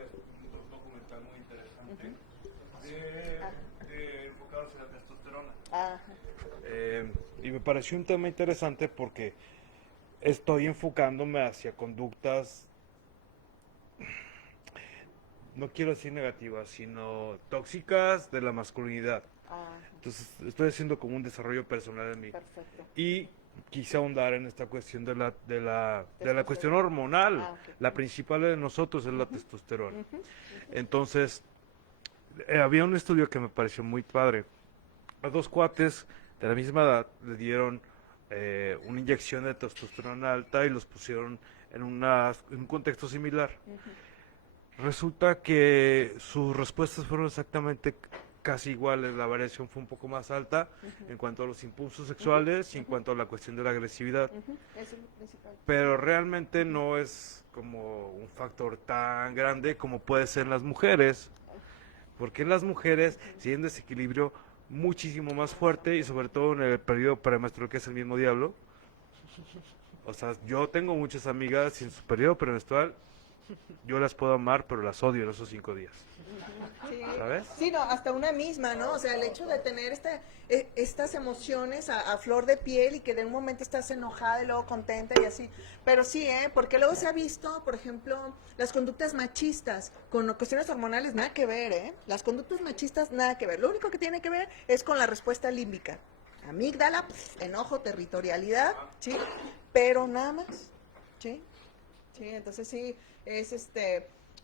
documental muy interesante enfocado hacia la testosterona. Ajá. Y me pareció un tema interesante porque estoy enfocándome hacia conductas, no quiero decir negativas, sino tóxicas de la masculinidad. Entonces estoy haciendo como un desarrollo personal en mí. Perfecto. Y quise ahondar en esta cuestión de la cuestión hormonal. Okay. La principal de nosotros es la testosterona. Entonces, había un estudio que me pareció muy padre. A dos cuates de la misma edad le dieron una inyección de testosterona alta y los pusieron en un contexto similar. Resulta que sus respuestas fueron exactamente casi iguales. La variación fue un poco más alta en cuanto a los impulsos sexuales y en cuanto a la cuestión de la agresividad. Eso es lo principal. Pero realmente no es como un factor tan grande como puede ser en las mujeres. Porque en las mujeres sí hay un desequilibrio muchísimo más fuerte y sobre todo en el periodo premenstrual, que es el mismo diablo. O sea, yo tengo muchas amigas en su periodo premenstrual. Yo las puedo amar, pero las odio en esos 5 días. Sí. ¿Sabes? Sí, no, hasta una misma, ¿no? O sea, el hecho de tener estas emociones a flor de piel y que de un momento estás enojada y luego contenta y así. Pero sí, porque luego se ha visto, por ejemplo, las conductas machistas con cuestiones hormonales, nada que ver, ¿eh? Las conductas machistas, nada que ver. Lo único que tiene que ver es con la respuesta límbica. Amígdala, enojo, territorialidad, ¿sí? Pero nada más, ¿sí? Sí, entonces sí, es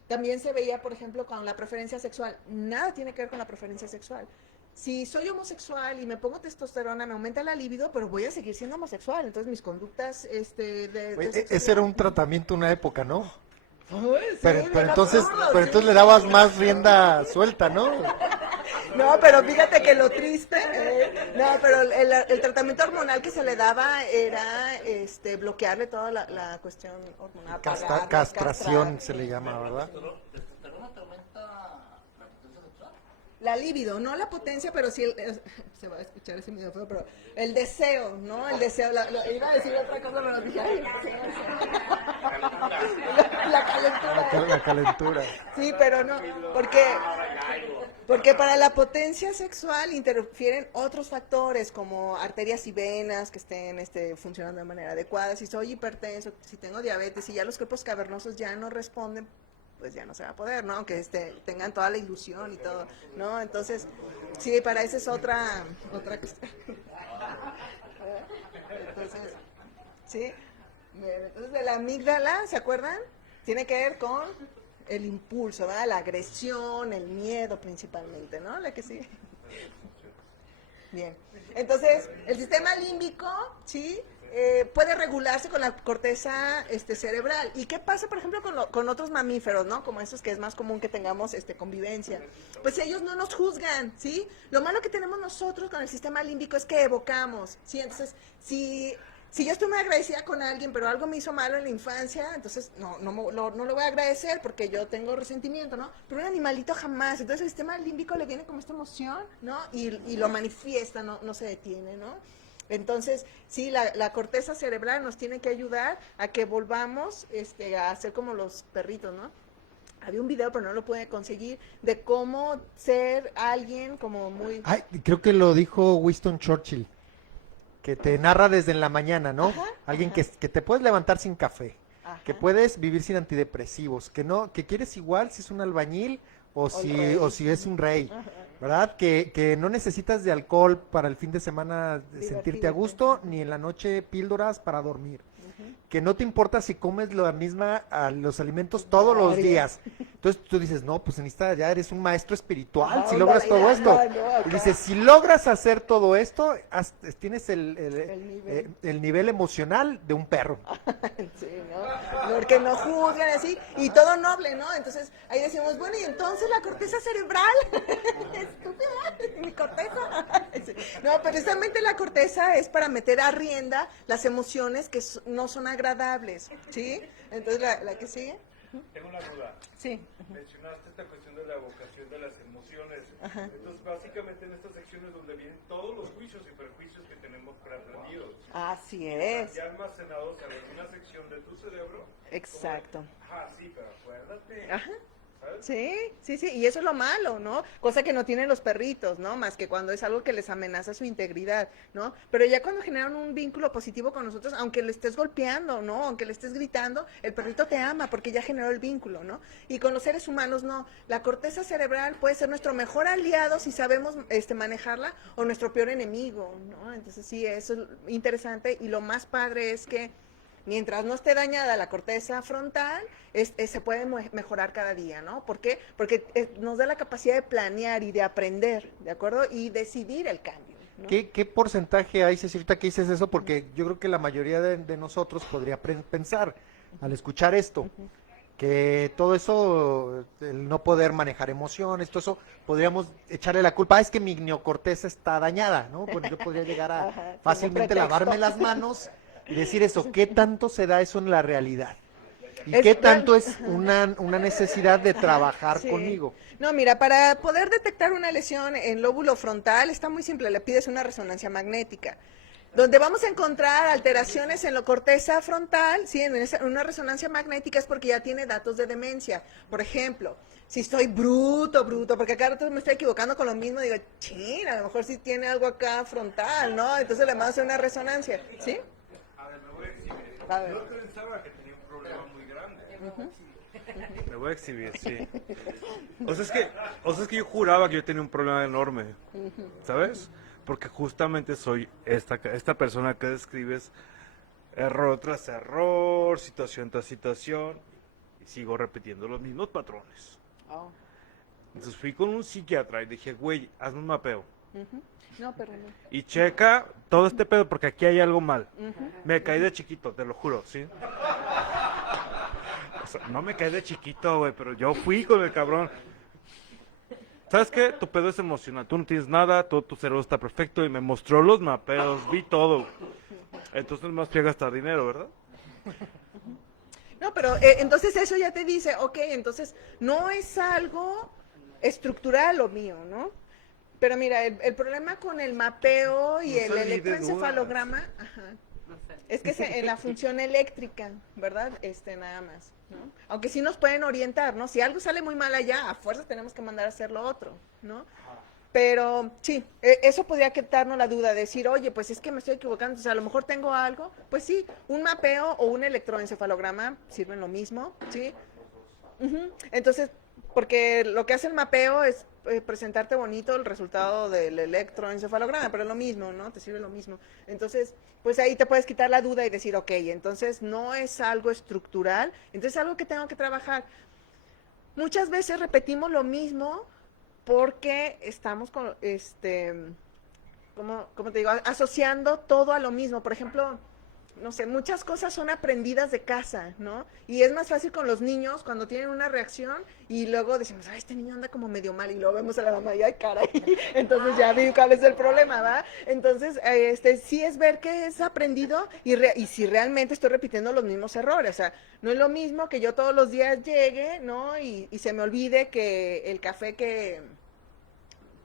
también se veía, por ejemplo, con la preferencia sexual. Nada tiene que ver con la preferencia sexual. Si soy homosexual y me pongo testosterona, me aumenta la libido, pero voy a seguir siendo homosexual. Entonces mis conductas Oye, ese era un tratamiento, una época, ¿no? Uy, sí, Pero bien entonces, absurdo, pero sí. entonces le dabas más rienda suelta, ¿no? No, pero fíjate que lo triste, no, pero el tratamiento hormonal que se le daba era bloquearle toda la cuestión hormonal. apagarla, Castración castrar. se le llama, ¿verdad? ¿Testosterona te aumenta la potencia sexual? la libido, no la potencia, pero sí, se va a escuchar ese medio feo, pero el deseo, ¿no? El deseo, iba a decir otra cosa, pero dije, ay, la calentura. La calentura. Sí, pero no, porque para la potencia sexual interfieren otros factores como arterias y venas que estén funcionando de manera adecuada. Si soy hipertenso, si tengo diabetes y ya los cuerpos cavernosos ya no responden, pues ya no se va a poder, ¿no? Aunque tengan toda la ilusión y todo, ¿no? Entonces, sí, para eso es otra cuestión. Entonces, sí. Entonces, de la amígdala, ¿se acuerdan? Tiene que ver con el impulso, ¿verdad? La agresión, el miedo principalmente, ¿no? La que sigue. Bien. Entonces, el sistema límbico, ¿sí? Puede regularse con la corteza cerebral. ¿Y qué pasa, por ejemplo, con otros mamíferos, ¿no? Como estos que es más común que tengamos convivencia. Pues ellos no nos juzgan, ¿sí? Lo malo que tenemos nosotros con el sistema límbico es que evocamos, ¿sí? Entonces, si yo estoy muy agradecida con alguien, pero algo me hizo malo en la infancia, entonces no lo voy a agradecer porque yo tengo resentimiento, ¿no? Pero un animalito jamás. Entonces el sistema límbico le viene como esta emoción, ¿no? Y lo manifiesta, no se detiene, ¿no? Entonces, sí, la corteza cerebral nos tiene que ayudar a que volvamos a ser como los perritos, ¿no? Había un video, pero no lo pude conseguir, de cómo ser alguien como muy... Ay, creo que lo dijo Winston Churchill, que te narra desde en la mañana, ¿no? Ajá, Alguien ajá. que te puedes levantar sin café, Ajá. que puedes vivir sin antidepresivos, que quieres igual si es un albañil o si es un rey, ¿verdad? Que no necesitas de alcohol para el fin de semana sentirte a gusto, ni en la noche píldoras para dormir. Que no te importa si comes los alimentos todos los días. Entonces tú dices, no, pues ya eres un maestro espiritual, si logras todo esto. Y dices, si logras hacer todo esto, tienes el nivel emocional de un perro. Sí, ¿no? Porque no juzgan así, y todo noble, ¿no? Entonces ahí decimos, bueno, y entonces la corteza cerebral, estúpida, mi corteza. No, precisamente la corteza es para meter a rienda las emociones que no son agradables, ¿sí? Entonces la que sigue. Tengo una duda. Sí. Mencionaste esta cuestión de la evocación de las emociones. Ajá. Entonces, básicamente en estas secciones donde vienen todos los juicios y prejuicios que tenemos preaprendidos. Así es. Ya almacenados en alguna sección de tu cerebro. Exacto. Ajá, sí, pero acuérdate. Ajá. ¿Sabes? Sí, y eso es lo malo, ¿no? Cosa que no tienen los perritos, ¿no? Más que cuando es algo que les amenaza su integridad, ¿no? Pero ya cuando generan un vínculo positivo con nosotros, aunque le estés golpeando, ¿no? Aunque le estés gritando, el perrito te ama porque ya generó el vínculo, ¿no? Y con los seres humanos, no. La corteza cerebral puede ser nuestro mejor aliado si sabemos manejarla o nuestro peor enemigo, ¿no? Entonces sí, eso es interesante y lo más padre es que mientras no esté dañada la corteza frontal, se puede mejorar cada día, ¿no? ¿Por qué? Porque nos da la capacidad de planear y de aprender, ¿de acuerdo? Y decidir el cambio, ¿no? ¿Qué porcentaje hay, Cecilita, que dices eso? Porque yo creo que la mayoría de nosotros podría pensar, al escuchar esto, que todo eso, el no poder manejar emociones, todo eso, podríamos echarle la culpa, es que mi neocorteza está dañada, ¿no? Pues yo podría llegar a Ajá, como fácilmente pretexto. lavarme las manos y decir eso. ¿Qué tanto se da eso en la realidad? ¿Y Es qué tanto es una necesidad de trabajar Sí. conmigo? No, mira, para poder detectar una lesión en lóbulo frontal está muy simple, le pides una resonancia magnética. Donde vamos a encontrar alteraciones en la corteza frontal, sí, en una resonancia magnética es porque ya tiene datos de demencia. Por ejemplo, si estoy bruto, porque cada rato me estoy equivocando con lo mismo, digo, chin, a lo mejor sí tiene algo acá frontal, ¿no? Entonces le vamos a hacer una resonancia, ¿sí? A ver, me voy a exhibir. A ver. Yo pensaba que tenía un problema muy grande. Me voy a exhibir, sí. O sea, es que yo juraba que yo tenía un problema enorme, ¿sabes? Porque justamente soy esta persona que describes error tras error, situación tras situación, y sigo repitiendo los mismos patrones. Oh. Entonces fui con un psiquiatra y dije, güey, hazme un mapeo. No, pero no. Y checa todo este pedo porque aquí hay algo mal. Me caí de chiquito, te lo juro, ¿sí? O sea, no me caí de chiquito, güey, pero yo fui con el cabrón. ¿Sabes qué? Tu pedo es emocional, tú no tienes nada, todo tu cerebro está perfecto y me mostró los mapeos, vi todo. Entonces más que gastar dinero, ¿verdad? No, pero entonces eso ya te dice, ok, entonces no es algo estructural lo mío, ¿no? Pero mira, el problema con el mapeo y No el salí de electroencefalograma, ajá, es que en la función eléctrica, ¿verdad? Nada más, ¿no? Aunque sí nos pueden orientar, ¿no? Si algo sale muy mal allá, a fuerza tenemos que mandar a hacer lo otro, ¿no? Pero sí, eso podría quitarnos la duda, decir, oye, pues es que me estoy equivocando, entonces a lo mejor tengo algo. Pues sí, un mapeo o un electroencefalograma sirven lo mismo, ¿sí? Ujú. Entonces, porque lo que hace el mapeo es presentarte bonito el resultado del electroencefalograma, pero es lo mismo, ¿no? Te sirve lo mismo. Entonces, pues ahí te puedes quitar la duda y decir, ok, entonces no es algo estructural, entonces es algo que tengo que trabajar. Muchas veces repetimos lo mismo porque estamos con, ¿cómo te digo? Asociando todo a lo mismo. Por ejemplo, no sé, muchas cosas son aprendidas de casa, ¿no? Y es más fácil con los niños cuando tienen una reacción y luego decimos, ay, este niño anda como medio mal y luego vemos a la mamá y ay, caray, entonces ya vi cuál es el problema, ¿va? Entonces, sí es ver que es aprendido y si realmente estoy repitiendo los mismos errores, o sea, no es lo mismo que yo todos los días llegue, ¿no? Y se me olvide que el café que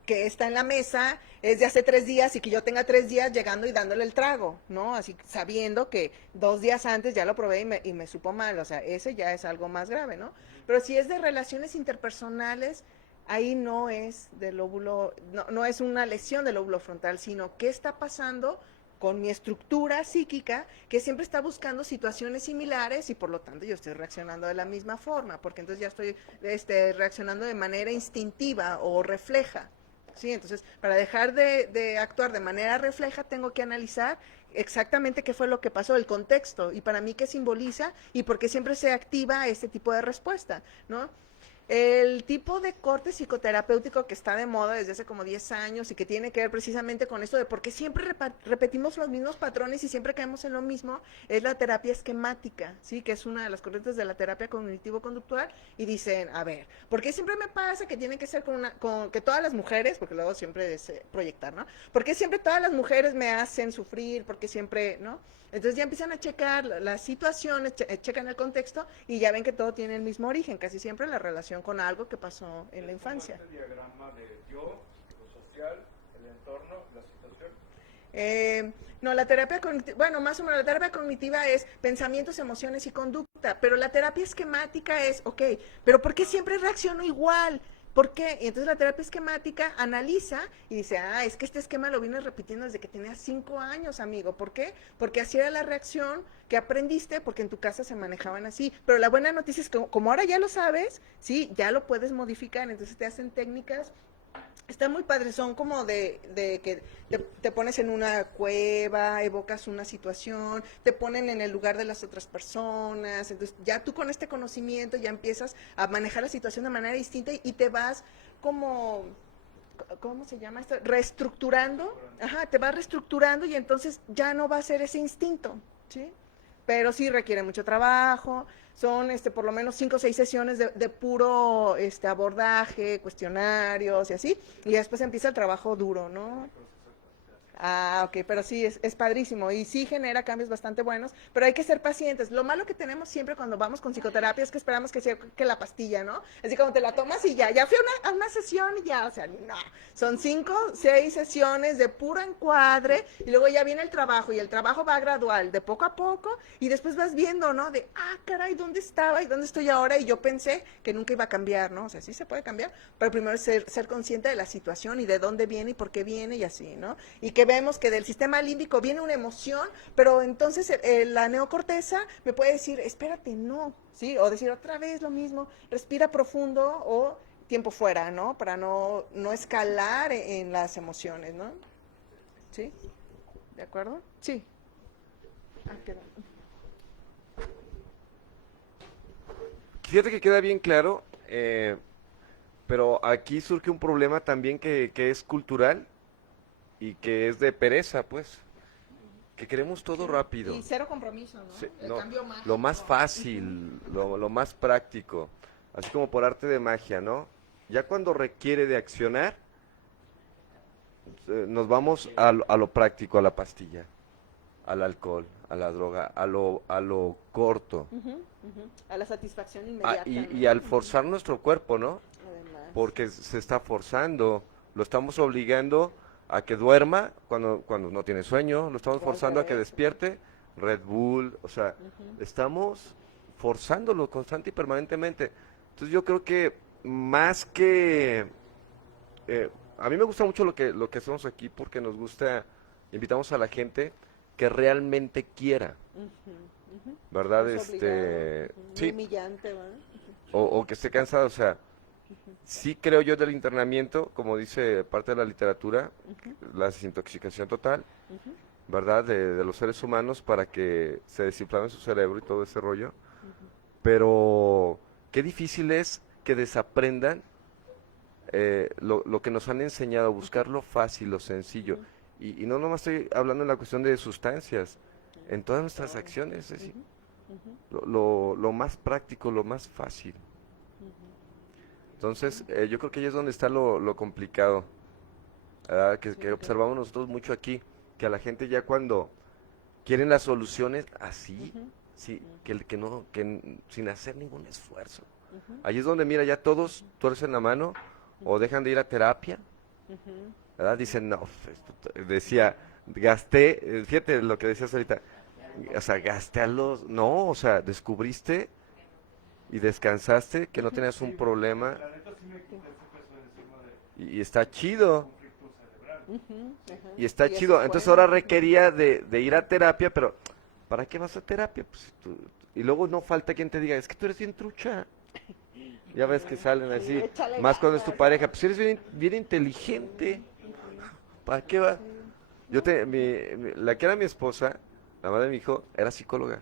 está en la mesa es de hace 3 días y que yo tenga 3 días llegando y dándole el trago, ¿no? Así sabiendo que 2 días antes ya lo probé y me supo mal, o sea, ese ya es algo más grave, ¿no? Pero si es de relaciones interpersonales, ahí no es del lóbulo, no es una lesión del lóbulo frontal, sino qué está pasando con mi estructura psíquica que siempre está buscando situaciones similares y por lo tanto yo estoy reaccionando de la misma forma, porque entonces ya estoy reaccionando de manera instintiva o refleja. Sí, entonces, para dejar de actuar de manera refleja, tengo que analizar exactamente qué fue lo que pasó, el contexto, y para mí qué simboliza y por qué siempre se activa este tipo de respuesta, ¿no? El tipo de corte psicoterapéutico que está de moda desde hace como 10 años y que tiene que ver precisamente con esto de por qué siempre repetimos los mismos patrones y siempre caemos en lo mismo, es la terapia esquemática, ¿sí? Que es una de las corrientes de la terapia cognitivo-conductual y dicen, a ver, ¿por qué siempre me pasa que tiene que ser con que todas las mujeres, porque luego siempre es proyectar, ¿no? ¿Por qué siempre todas las mujeres me hacen sufrir? ¿Por qué siempre, no? Entonces ya empiezan a checar las situaciones, checan el contexto y ya ven que todo tiene el mismo origen, casi siempre la relación con algo que pasó en la infancia. Este diagrama de yo, lo social, el entorno, la situación. No, la terapia cognitiva, bueno, más o menos la terapia cognitiva es pensamientos, emociones y conducta, pero la terapia esquemática es, ok, pero ¿por qué siempre reacciono igual? ¿Por qué? Y entonces la terapia esquemática analiza y dice, es que este esquema lo vienes repitiendo desde que tenías 5 años, amigo. ¿Por qué? Porque así era la reacción que aprendiste, porque en tu casa se manejaban así. Pero la buena noticia es que como ahora ya lo sabes, sí, ya lo puedes modificar, entonces te hacen técnicas. Está muy padre, son como de que te pones en una cueva, evocas una situación, te ponen en el lugar de las otras personas, entonces ya tú con este conocimiento ya empiezas a manejar la situación de manera distinta y te vas como, ¿cómo se llama esto? Reestructurando, te vas reestructurando y entonces ya no va a ser ese instinto, ¿sí? Pero sí requiere mucho trabajo, son por lo menos 5 o 6 sesiones de puro abordaje, cuestionarios y así, y después empieza el trabajo duro, ¿no? Ok, pero sí, es padrísimo y sí genera cambios bastante buenos, pero hay que ser pacientes. Lo malo que tenemos siempre cuando vamos con psicoterapia es que esperamos que la pastilla, ¿no? Así como te la tomas y ya fui a una sesión y ya, o sea, no. Son 5, 6 sesiones de puro encuadre y luego ya viene el trabajo y el trabajo va gradual, de poco a poco y después vas viendo, ¿no? De, caray, ¿dónde estaba y dónde estoy ahora? Y yo pensé que nunca iba a cambiar, ¿no? O sea, sí se puede cambiar, pero primero es ser consciente de la situación y de dónde viene y por qué viene y así, ¿no? Y que vemos que del sistema límbico viene una emoción, pero entonces la neocorteza me puede decir, espérate, no, ¿sí? O decir otra vez lo mismo, respira profundo o tiempo fuera, ¿no? Para no escalar en las emociones, ¿no? ¿Sí? ¿De acuerdo? Sí. Quedó. Fíjate que queda bien claro, pero aquí surge un problema también que es cultural y que es de pereza, pues, que queremos todo rápido. Y cero compromiso, ¿no? Sí, El no, cambio mágico. lo más fácil, lo más práctico, así como por arte de magia, ¿no? Ya cuando requiere de accionar, nos vamos a lo práctico, a la pastilla, al alcohol, a la droga, a lo corto. A la satisfacción inmediata. Y ¿no? al forzar nuestro cuerpo, ¿no? Además. porque se está forzando, lo estamos obligando a que duerma cuando no tiene sueño, lo estamos forzando a que despierte, Red Bull, o sea, estamos forzándolo constante y permanentemente. Entonces yo creo que más que... a mí me gusta mucho lo que hacemos aquí porque nos gusta, invitamos a la gente que realmente quiera, ¿verdad? Es obligado, muy Sí, humillante, ¿va? o que esté cansado, o sea, sí creo yo del internamiento, como dice parte de la literatura, la desintoxicación total, ¿verdad? De los seres humanos para que se desinflame su cerebro y todo ese rollo, pero qué difícil es que desaprendan lo que nos han enseñado, buscar lo fácil, lo sencillo, y no nomás estoy hablando en la cuestión de sustancias, en todas nuestras acciones, es decir, lo más práctico, lo más fácil. Entonces, yo creo que ahí es donde está lo complicado, ¿verdad? Que observamos nosotros mucho aquí, que a la gente ya cuando quieren las soluciones así, sí, sin hacer ningún esfuerzo. Ahí es donde, mira, ya todos tuercen la mano o dejan de ir a terapia, ¿verdad? Dicen, no, decía, gasté, fíjate lo que decías ahorita, o sea, gasté no, o sea, descubriste y descansaste que no tenías un problema y está chido. Y está Y eso chido, es entonces bueno. ahora requería de ir a terapia, pero ¿para qué vas a terapia? Pues, y luego no falta quien te diga, es que tú eres bien trucha. Ya ves que salen así, échale más cuando es tu ganas. pareja, pues eres bien inteligente. ¿Para qué va? La que era mi esposa, la madre de mi hijo, era psicóloga.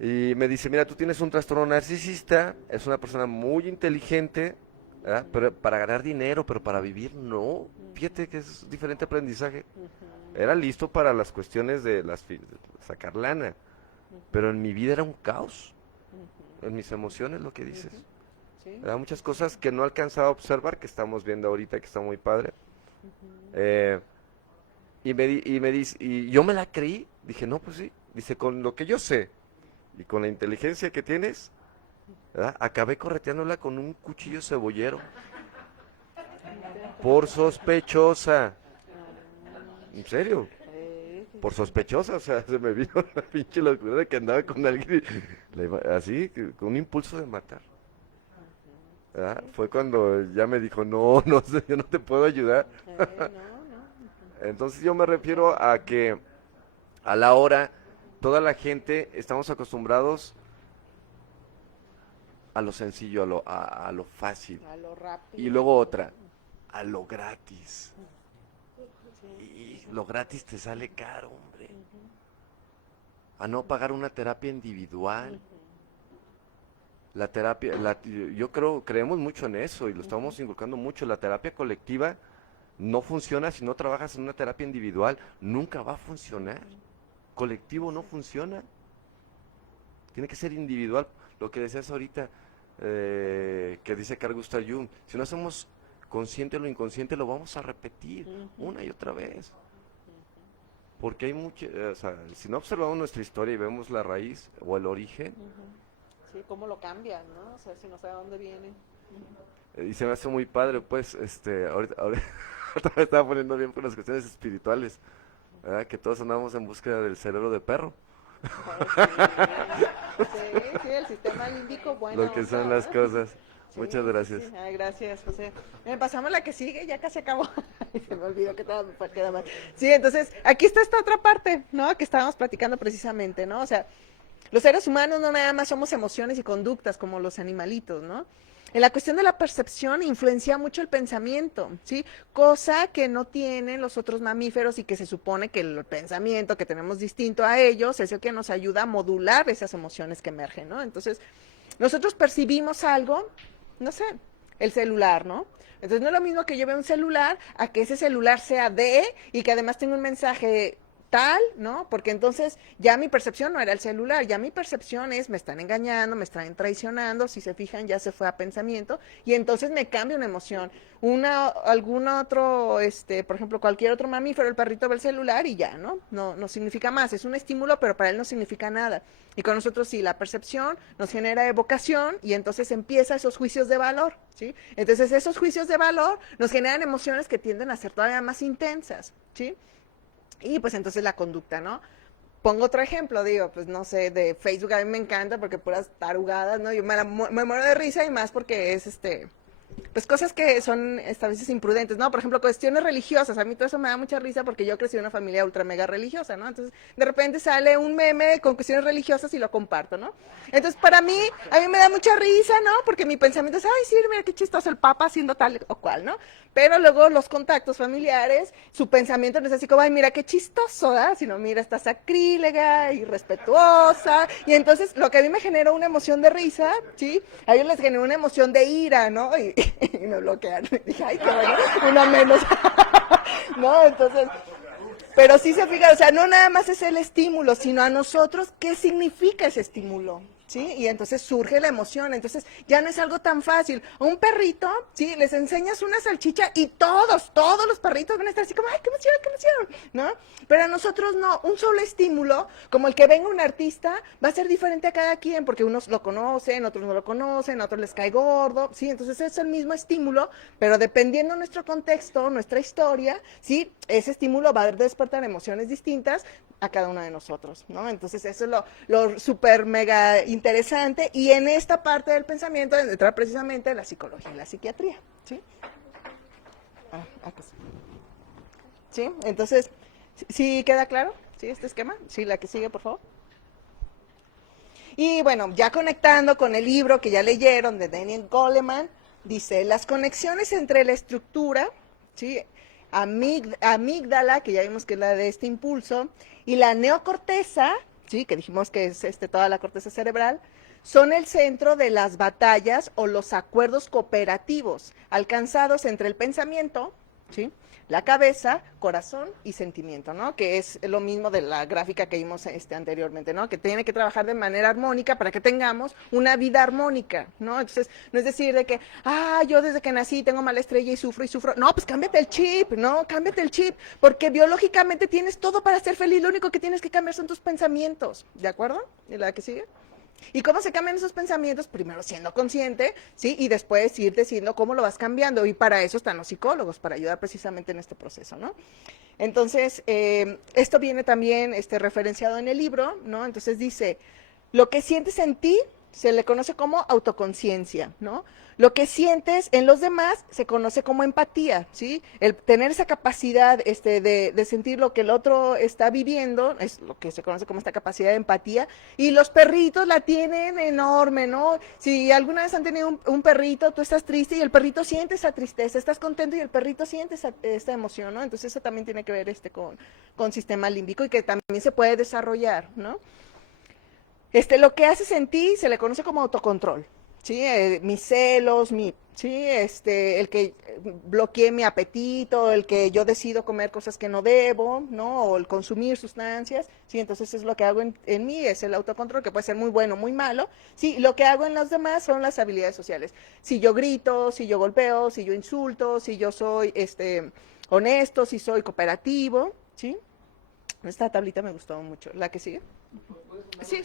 Y me dice, mira, tú tienes un trastorno narcisista, es una persona muy inteligente, ¿verdad? Pero para ganar dinero, pero para vivir no. Fíjate que es diferente aprendizaje. Era listo para las cuestiones de sacar lana, pero en mi vida era un caos. En mis emociones, lo que dices. Sí. Eran muchas cosas que no alcanzaba a observar, que estamos viendo ahorita, que está muy padre. Me dice, y yo me la creí, dije, no, pues sí. Dice, con lo que yo sé y con la inteligencia que tienes, ¿verdad? Acabé correteándola con un cuchillo cebollero. Por sospechosa. ¿En serio? Por sospechosa, o sea, se me vino la pinche locura de que andaba con alguien así, con un impulso de matar. ¿Verdad? Fue cuando ya me dijo, no, no sé, yo no te puedo ayudar. Entonces yo me refiero a que a la hora, toda la gente estamos acostumbrados a lo sencillo, a lo fácil. A lo rápido. Y luego otra, a lo gratis. Y lo gratis te sale caro, hombre. A no pagar una terapia individual. La terapia, creemos mucho en eso y lo estamos inculcando mucho. La terapia colectiva no funciona si no trabajas en una terapia individual. Nunca va a funcionar. Colectivo no funciona. Tiene que ser individual. Lo que decías ahorita, que dice Carl Gustav Jung, si no hacemos consciente lo inconsciente, lo vamos a repetir una y otra vez. Porque hay mucho, o sea, si no observamos nuestra historia y vemos la raíz o el origen, Sí, cómo lo cambian, ¿no? O sea, si no sabe a dónde viene. y se me hace muy padre, pues, ahorita me estaba poniendo bien con las cuestiones espirituales, ¿verdad? Que todos andamos en búsqueda del cerebro de perro, Sí, el sistema límbico, bueno. lo que son las cosas. Muchas Sí, gracias. sí. Ay, gracias, José. Pasamos la que sigue, ya casi acabó. Ay, se me olvidó que queda más. Sí, entonces, aquí está esta otra parte, ¿no? Que estábamos platicando precisamente, ¿no? O sea, los seres humanos no nada más somos emociones y conductas como los animalitos, ¿no? En la cuestión de la percepción influencia mucho el pensamiento, ¿sí? Cosa que no tienen los otros mamíferos y que se supone que el pensamiento que tenemos distinto a ellos es el que nos ayuda a modular esas emociones que emergen, ¿no? Entonces, nosotros percibimos algo, no sé, el celular, ¿no? Entonces no es lo mismo que yo vea un celular a que ese celular sea de y que además tenga un mensaje tal, ¿no? Porque entonces ya mi percepción no era el celular, ya mi percepción es me están engañando, me están traicionando, si se fijan ya se fue a pensamiento y entonces me cambia una emoción. Algún otro, por ejemplo, cualquier otro mamífero, el perrito ve el celular y ya, ¿no? No significa más, es un estímulo, pero para él no significa nada. Y con nosotros sí, la percepción nos genera evocación y entonces empieza esos juicios de valor, ¿sí? Entonces esos juicios de valor nos generan emociones que tienden a ser todavía más intensas, ¿sí? Y pues entonces la conducta, ¿no? Pongo otro ejemplo, digo, pues no sé, de Facebook a mí me encanta porque puras tarugadas, ¿no? Yo me muero de risa y más porque es pues cosas que son a veces imprudentes, ¿no? Por ejemplo, cuestiones religiosas, a mí todo eso me da mucha risa porque yo crecí en una familia ultra mega religiosa, ¿no? Entonces, de repente sale un meme con cuestiones religiosas y lo comparto, ¿no? Entonces, a mí me da mucha risa, ¿no? Porque mi pensamiento es, ay, sí, mira qué chistoso el Papa haciendo tal o cual, ¿no? Pero luego los contactos familiares, su pensamiento no es así como, ay, mira qué chistoso, ¿verdad? Sino, mira, está sacrílega, irrespetuosa, y entonces lo que a mí me generó una emoción de risa, ¿sí? A ellos les generó una emoción de ira, ¿no? Y me bloquean. Dije, ay, qué bueno, una menos. ¿No? Entonces, pero sí se fija, o sea, no nada más es el estímulo, sino a nosotros, ¿qué significa ese estímulo? ¿Sí? Y entonces surge la emoción, entonces ya no es algo tan fácil. A un perrito, ¿sí? Les enseñas una salchicha y todos los perritos van a estar así como, ay, qué emoción, ¿no? Pero a nosotros no, un solo estímulo, como el que venga un artista, va a ser diferente a cada quien, porque unos lo conocen, otros no lo conocen, a otros les cae gordo, ¿sí? Entonces es el mismo estímulo, pero dependiendo de nuestro contexto, nuestra historia, ¿sí? Ese estímulo va a despertar emociones distintas a cada uno de nosotros, ¿no? Entonces eso es lo súper mega interesante, y en esta parte del pensamiento entra precisamente la psicología y la psiquiatría, ¿sí? Aquí sí. ¿Sí? Entonces, ¿sí queda claro? ¿Sí este esquema? Sí, la que sigue, por favor. Y bueno, ya conectando con el libro que ya leyeron de Daniel Goleman, dice, las conexiones entre la estructura, ¿sí? Amígdala, que ya vimos que es la de este impulso, y la neocorteza, ¿sí? Que dijimos que es toda la corteza cerebral, son el centro de las batallas o los acuerdos cooperativos alcanzados entre el pensamiento, ¿sí? La cabeza, corazón y sentimiento, ¿no? Que es lo mismo de la gráfica que vimos anteriormente, ¿no? Que tiene que trabajar de manera armónica para que tengamos una vida armónica, ¿no? Entonces, no es decir de que, yo desde que nací tengo mala estrella y sufro. No, pues cámbiate el chip, ¿no? Cámbiate el chip, porque biológicamente tienes todo para ser feliz, lo único que tienes que cambiar son tus pensamientos, ¿de acuerdo? ¿Y la que sigue? ¿Y cómo se cambian esos pensamientos? Primero siendo consciente, ¿sí? Y después ir diciendo cómo lo vas cambiando. Y para eso están los psicólogos, para ayudar precisamente en este proceso, ¿no? Entonces, esto viene también referenciado en el libro, ¿no? Entonces dice, lo que sientes en ti se le conoce como autoconciencia, ¿no? Lo que sientes en los demás se conoce como empatía, ¿sí? El tener esa capacidad de sentir lo que el otro está viviendo es lo que se conoce como esta capacidad de empatía, y los perritos la tienen enorme, ¿no? Si alguna vez han tenido un perrito, tú estás triste y el perrito siente esa tristeza, estás contento y el perrito siente esta emoción, ¿no? Entonces eso también tiene que ver con sistema límbico y que también se puede desarrollar, ¿no? Lo que haces en ti se le conoce como autocontrol, ¿sí? Mis celos, ¿sí? El que bloqueé mi apetito, el que yo decido comer cosas que no debo, ¿no? O el consumir sustancias, ¿sí? Entonces es lo que hago en mí, es el autocontrol, que puede ser muy bueno, muy malo, ¿sí? Lo que hago en los demás son las habilidades sociales. Si yo grito, si yo golpeo, si yo insulto, si yo soy, honesto, si soy cooperativo, ¿sí? Esta tablita me gustó mucho. ¿La que sigue? Sí.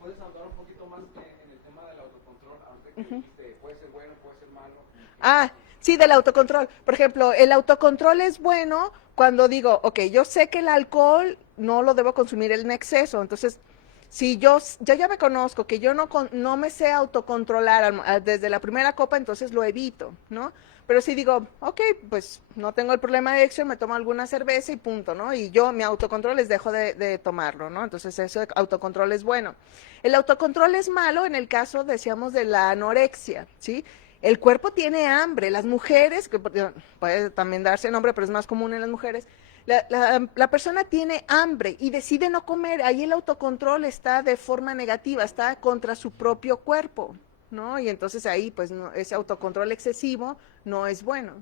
¿Puedes hablar un poquito más en el tema del autocontrol? Antes que dijiste, puede ser bueno, puede ser malo. Sí, del autocontrol. Por ejemplo, el autocontrol es bueno cuando digo, ok, yo sé que el alcohol no lo debo consumir en exceso. Entonces, si yo ya me conozco que yo no me sé autocontrolar desde la primera copa, entonces lo evito, ¿no? Pero si digo, ok, pues no tengo el problema de adicción, me tomo alguna cerveza y punto, ¿no? Y yo mi autocontrol les dejo de tomarlo, ¿no? Entonces ese autocontrol es bueno. El autocontrol es malo en el caso, decíamos, de la anorexia, ¿sí? El cuerpo tiene hambre, las mujeres, que puede también darse nombre, pero es más común en las mujeres, la persona tiene hambre y decide no comer, ahí el autocontrol está de forma negativa, está contra su propio cuerpo, ¿no? Y entonces ahí, pues, ese autocontrol excesivo no es bueno,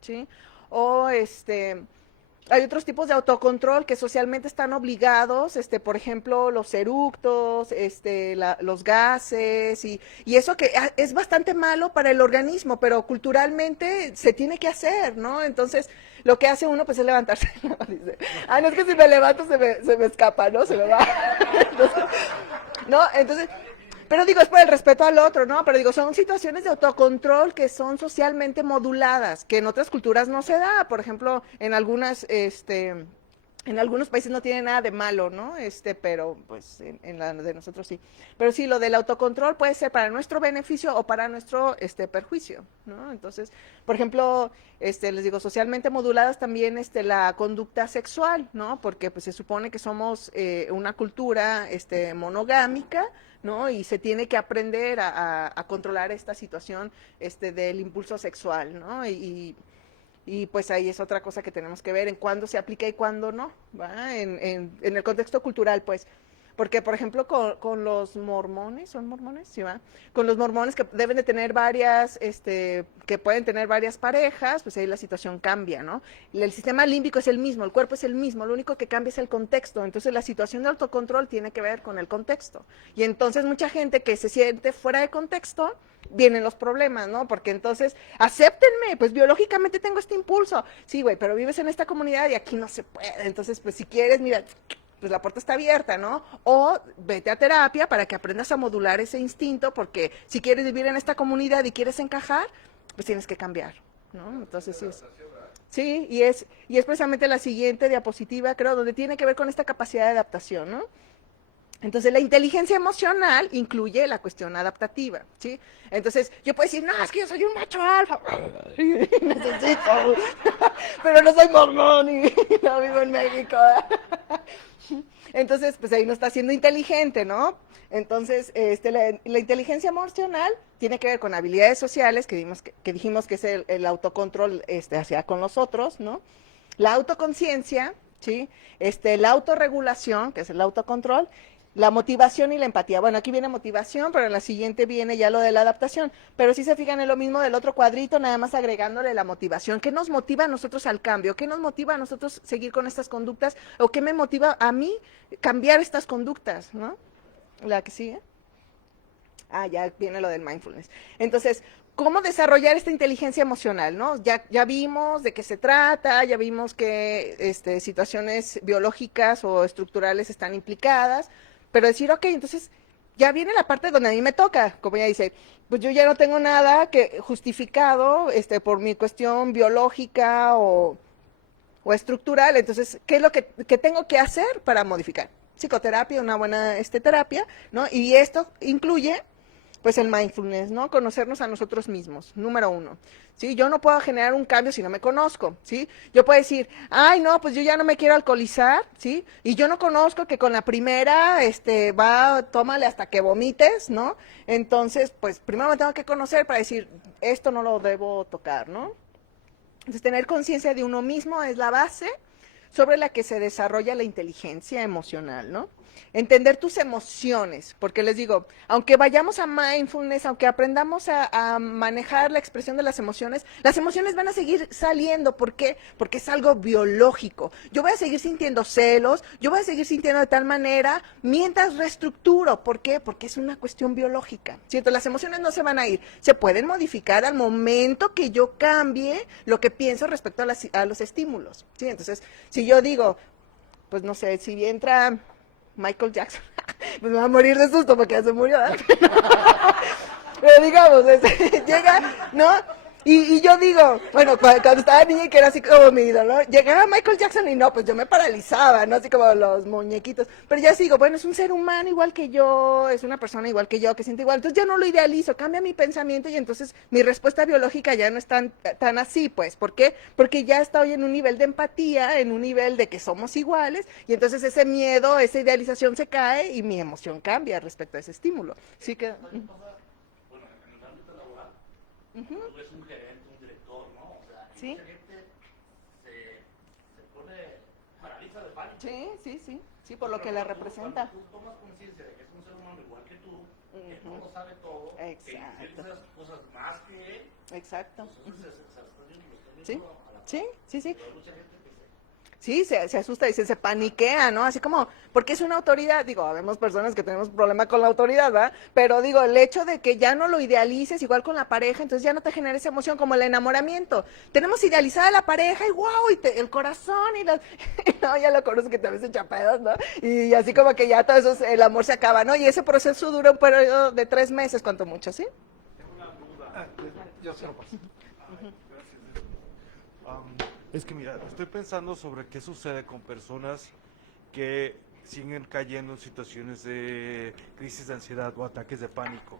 ¿sí? O hay otros tipos de autocontrol que socialmente están obligados, por ejemplo, los eructos, los gases, y eso que es bastante malo para el organismo, pero culturalmente se tiene que hacer, ¿no? Entonces, lo que hace uno, pues, es levantarse, ¿no? Dice, no, es que si me levanto se me escapa, ¿no? Se me va. Entonces, ¿no? Entonces, pero digo, es por el respeto al otro, ¿no? Pero digo, son situaciones de autocontrol que son socialmente moduladas, que en otras culturas no se da. Por ejemplo, en algunos países no tiene nada de malo, ¿no? Pero pues en la de nosotros sí. Pero sí, lo del autocontrol puede ser para nuestro beneficio o para nuestro perjuicio, ¿no? Entonces, por ejemplo, les digo, socialmente moduladas también la conducta sexual, ¿no? Porque pues se supone que somos una cultura monogámica, ¿no? Y se tiene que aprender a controlar esta situación del impulso sexual, ¿no? Y pues ahí es otra cosa que tenemos que ver en cuándo se aplica y cuándo no, ¿va? En el contexto cultural, pues. Porque, por ejemplo, con los mormones, ¿son mormones? Sí, va. Con los mormones que deben de tener varias, que pueden tener varias parejas, pues ahí la situación cambia, ¿no? El sistema límbico es el mismo, el cuerpo es el mismo, lo único que cambia es el contexto. Entonces, la situación de autocontrol tiene que ver con el contexto. Y entonces, mucha gente que se siente fuera de contexto, vienen los problemas, ¿no? Porque entonces, acéptenme, pues biológicamente tengo este impulso. Sí, güey, pero vives en esta comunidad y aquí no se puede. Entonces, pues si quieres, mira, pues la puerta está abierta, ¿no? O vete a terapia para que aprendas a modular ese instinto, porque si quieres vivir en esta comunidad y quieres encajar, pues tienes que cambiar, ¿no? Entonces sí es. Sí, y es precisamente la siguiente diapositiva, creo, donde tiene que ver con esta capacidad de adaptación, ¿no? Entonces, la inteligencia emocional incluye la cuestión adaptativa, ¿sí? Entonces, yo puedo decir, no, es que yo soy un macho alfa, necesito, pero no soy mormón y no vivo en México. Entonces, pues ahí no está siendo inteligente, ¿no? Entonces, la inteligencia emocional tiene que ver con habilidades sociales, que dijimos que es el autocontrol hacia con los otros, ¿no? La autoconciencia, ¿sí? La autorregulación, que es el autocontrol, la motivación y la empatía. Bueno, aquí viene motivación, pero en la siguiente viene ya lo de la adaptación. Pero si se fijan en lo mismo del otro cuadrito, nada más agregándole la motivación. ¿Qué nos motiva a nosotros al cambio? ¿Qué nos motiva a nosotros seguir con estas conductas? ¿O qué me motiva a mí cambiar estas conductas? ¿No? La que sigue. Ya viene lo del mindfulness. Entonces, ¿cómo desarrollar esta inteligencia emocional? ¿No? Ya vimos de qué se trata, ya vimos que situaciones biológicas o estructurales están implicadas, pero decir, ok, entonces ya viene la parte donde a mí me toca, como ella dice, pues yo ya no tengo nada que justificado por mi cuestión biológica o estructural, entonces, ¿qué es lo que tengo que hacer para modificar? Psicoterapia, una buena terapia, ¿no? Y esto incluye pues el mindfulness, ¿no? Conocernos a nosotros mismos, número 1, ¿sí? Yo no puedo generar un cambio si no me conozco, ¿sí? Yo puedo decir, ay, no, pues yo ya no me quiero alcoholizar, ¿sí? Y yo no conozco que con la primera, tómale hasta que vomites, ¿no? Entonces, pues primero me tengo que conocer para decir, esto no lo debo tocar, ¿no? Entonces, tener conciencia de uno mismo es la base sobre la que se desarrolla la inteligencia emocional, ¿no? Entender tus emociones, porque les digo, aunque vayamos a mindfulness, aunque aprendamos a manejar la expresión de las emociones van a seguir saliendo. ¿Por qué? Porque es algo biológico. Yo voy a seguir sintiendo celos, yo voy a seguir sintiendo de tal manera mientras reestructuro. ¿Por qué? Porque es una cuestión biológica, ¿cierto? Las emociones no se van a ir, se pueden modificar al momento que yo cambie lo que pienso respecto a los estímulos, ¿sí? Entonces, si yo digo, pues no sé, si entra Michael Jackson, pues me va a morir de susto porque ya se murió, ¿verdad? Pero digamos, llega, ¿no? Y yo digo, bueno, cuando estaba niña y que era así como mi ídolo, ¿no? Llegaba Michael Jackson y no, pues yo me paralizaba, ¿no? Así como los muñequitos. Pero ya sigo, bueno, es un ser humano igual que yo, es una persona igual que yo, que siente igual. Entonces ya no lo idealizo, cambia mi pensamiento y entonces mi respuesta biológica ya no es tan así, pues. ¿Por qué? Porque ya estoy en un nivel de empatía, en un nivel de que somos iguales y entonces ese miedo, esa idealización se cae y mi emoción cambia respecto a ese estímulo. Sí que... Bueno, en el ámbito laboral, tú eres un gerente, un director, ¿no? O sea, Sí. mucha gente se pone paraliza de pánico. Sí, por lo que la representa. Cuando tú tomas conciencia de que es un ser humano igual que tú, que no lo sabe todo, Exacto. que infiere esas cosas más que él, Exacto. pues entonces se está viendo, lo está Sí, viendo a la sí. Pero hay mucha gente que se Sí, se asusta, dice, se paniquea, ¿no? Así como, porque es una autoridad, digo, habemos personas que tenemos problema con la autoridad, ¿verdad? Pero digo, el hecho de que ya no lo idealices igual con la pareja, entonces ya no te genera esa emoción como el enamoramiento. Tenemos idealizada la pareja y wow, el corazón y las... no, ya lo conozco que también se echa pedos, ¿no? Y así como que ya todo eso, el amor se acaba, ¿no? Y ese proceso dura un periodo de 3 meses, cuanto mucho, ¿sí? Yo se lo paso. Es que mira, estoy pensando sobre qué sucede con personas que siguen cayendo en situaciones de crisis de ansiedad o ataques de pánico.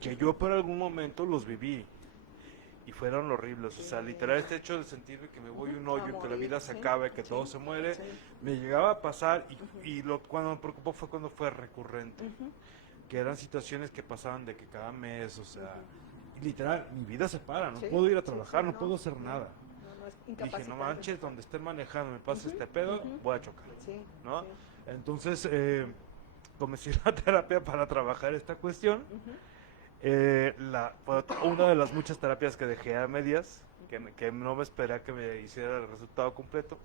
Que yo por algún momento los viví y fueron horribles. O sea, literal este hecho de sentirme que me voy a un hoyo, que la vida se acabe, que todo se muere, me llegaba a pasar y cuando me preocupó fue cuando fue recurrente. Que eran situaciones que pasaban de que cada mes, o sea, literal, mi vida se para, no puedo ir a trabajar, no puedo hacer nada. Dije, no manches, donde estén manejando me pasa este pedo, voy a chocar, ¿no? Entonces, comencé la terapia para trabajar esta cuestión. Una de las muchas terapias que dejé a medias, que no me esperé a que me hiciera el resultado completo,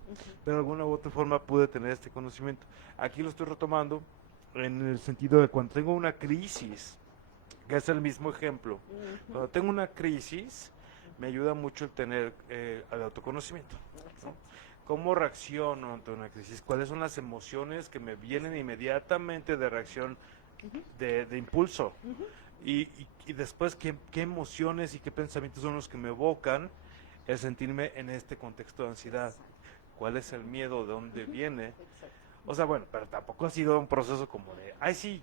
pero de alguna u otra forma pude tener este conocimiento. Aquí lo estoy retomando en el sentido de cuando tengo una crisis, que es el mismo ejemplo. Cuando tengo una crisis, me ayuda mucho el tener el autoconocimiento, ¿no? ¿Cómo reacciono ante una crisis? ¿Cuáles son las emociones que me vienen inmediatamente de reacción de impulso? Y después, ¿qué emociones y qué pensamientos son los que me evocan el sentirme en este contexto de ansiedad? ¿Cuál es el miedo? ¿De dónde viene? O sea, bueno, pero tampoco ha sido un proceso como de, ay, sí,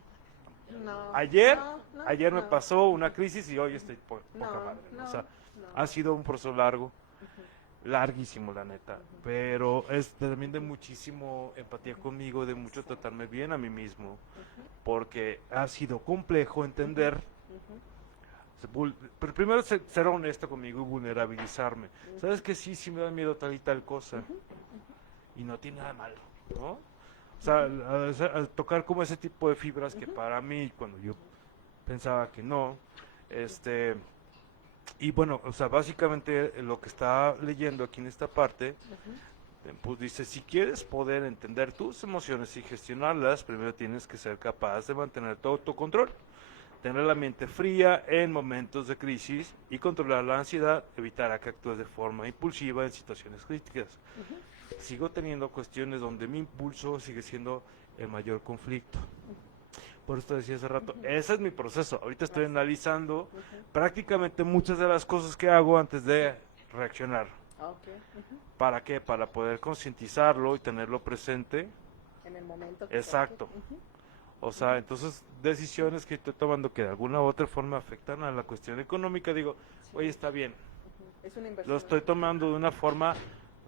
ayer me pasó una crisis y hoy estoy poca madre. O sea, ha sido un proceso larguísimo, la neta, pero es también de muchísimo empatía conmigo, de mucho tratarme bien a mí mismo, porque ha sido complejo entender, pero primero ser honesto conmigo y vulnerabilizarme. ¿Sabes que sí me da miedo tal y tal cosa? Y no tiene nada malo, ¿no? O sea, al tocar como ese tipo de fibras que para mí, cuando yo pensaba que no, y bueno, o sea, básicamente lo que está leyendo aquí en esta parte, pues dice, si quieres poder entender tus emociones y gestionarlas, primero tienes que ser capaz de mantener tu autocontrol, tener la mente fría en momentos de crisis y controlar la ansiedad, evitar que actúes de forma impulsiva en situaciones críticas. Sigo teniendo cuestiones donde mi impulso sigue siendo el mayor conflicto. Por esto decía hace rato, ese es mi proceso. Ahorita estoy analizando prácticamente muchas de las cosas que hago antes de reaccionar. ¿Para qué? Para poder concientizarlo y tenerlo presente. En el momento. Exacto. O sea, entonces decisiones que estoy tomando que de alguna u otra forma afectan a la cuestión económica, digo, oye, está bien. Es una inversión. Lo estoy tomando de una forma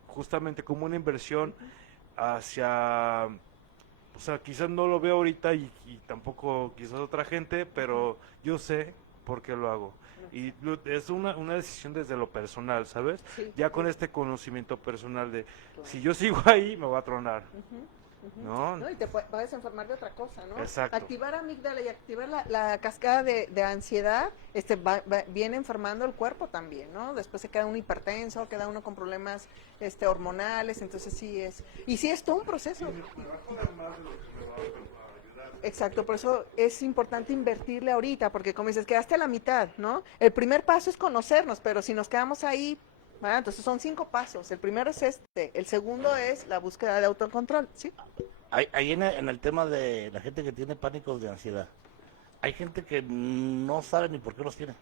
justamente como una inversión hacia... O sea, quizás no lo veo ahorita y tampoco quizás otra gente, pero yo sé por qué lo hago. Y es una decisión desde lo personal, ¿sabes? Ya con este conocimiento personal de, si yo sigo ahí, me voy a tronar. ¿No? Y te puedes enfermar de otra cosa, ¿no? Exacto. Activar amígdala y activar la cascada de ansiedad, viene enfermando el cuerpo también, ¿no? Después se queda uno hipertenso, queda uno con problemas hormonales, entonces sí es todo un proceso. Exacto, por eso es importante invertirle ahorita, porque como dices, quedaste a la mitad, ¿no? El primer paso es conocernos, pero si nos quedamos ahí, ¿verdad? Entonces son 5 pasos. El primero es el segundo es la búsqueda de autocontrol, ¿sí? Ahí en el tema de la gente que tiene pánicos de ansiedad, hay gente que no sabe ni por qué los tiene.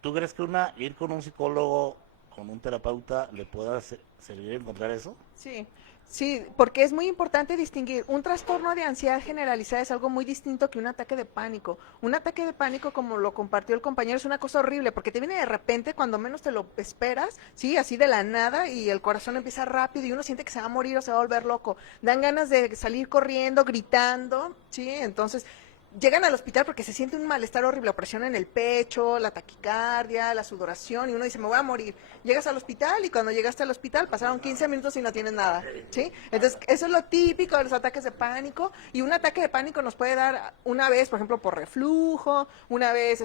¿Tú crees que ir con un psicólogo, con un terapeuta, le pueda servir a encontrar eso? Sí, porque es muy importante distinguir. Un trastorno de ansiedad generalizada es algo muy distinto que un ataque de pánico. Un ataque de pánico, como lo compartió el compañero, es una cosa horrible, porque te viene de repente cuando menos te lo esperas, sí, así de la nada, y el corazón empieza rápido y uno siente que se va a morir o se va a volver loco. Dan ganas de salir corriendo, gritando, sí, entonces llegan al hospital porque se siente un malestar horrible, opresión en el pecho, la taquicardia, la sudoración, y uno dice, me voy a morir. Llegas al hospital y cuando llegaste al hospital pasaron 15 minutos y no tienes nada, ¿sí? Entonces, eso es lo típico de los ataques de pánico, y un ataque de pánico nos puede dar una vez, por ejemplo, por reflujo, una vez,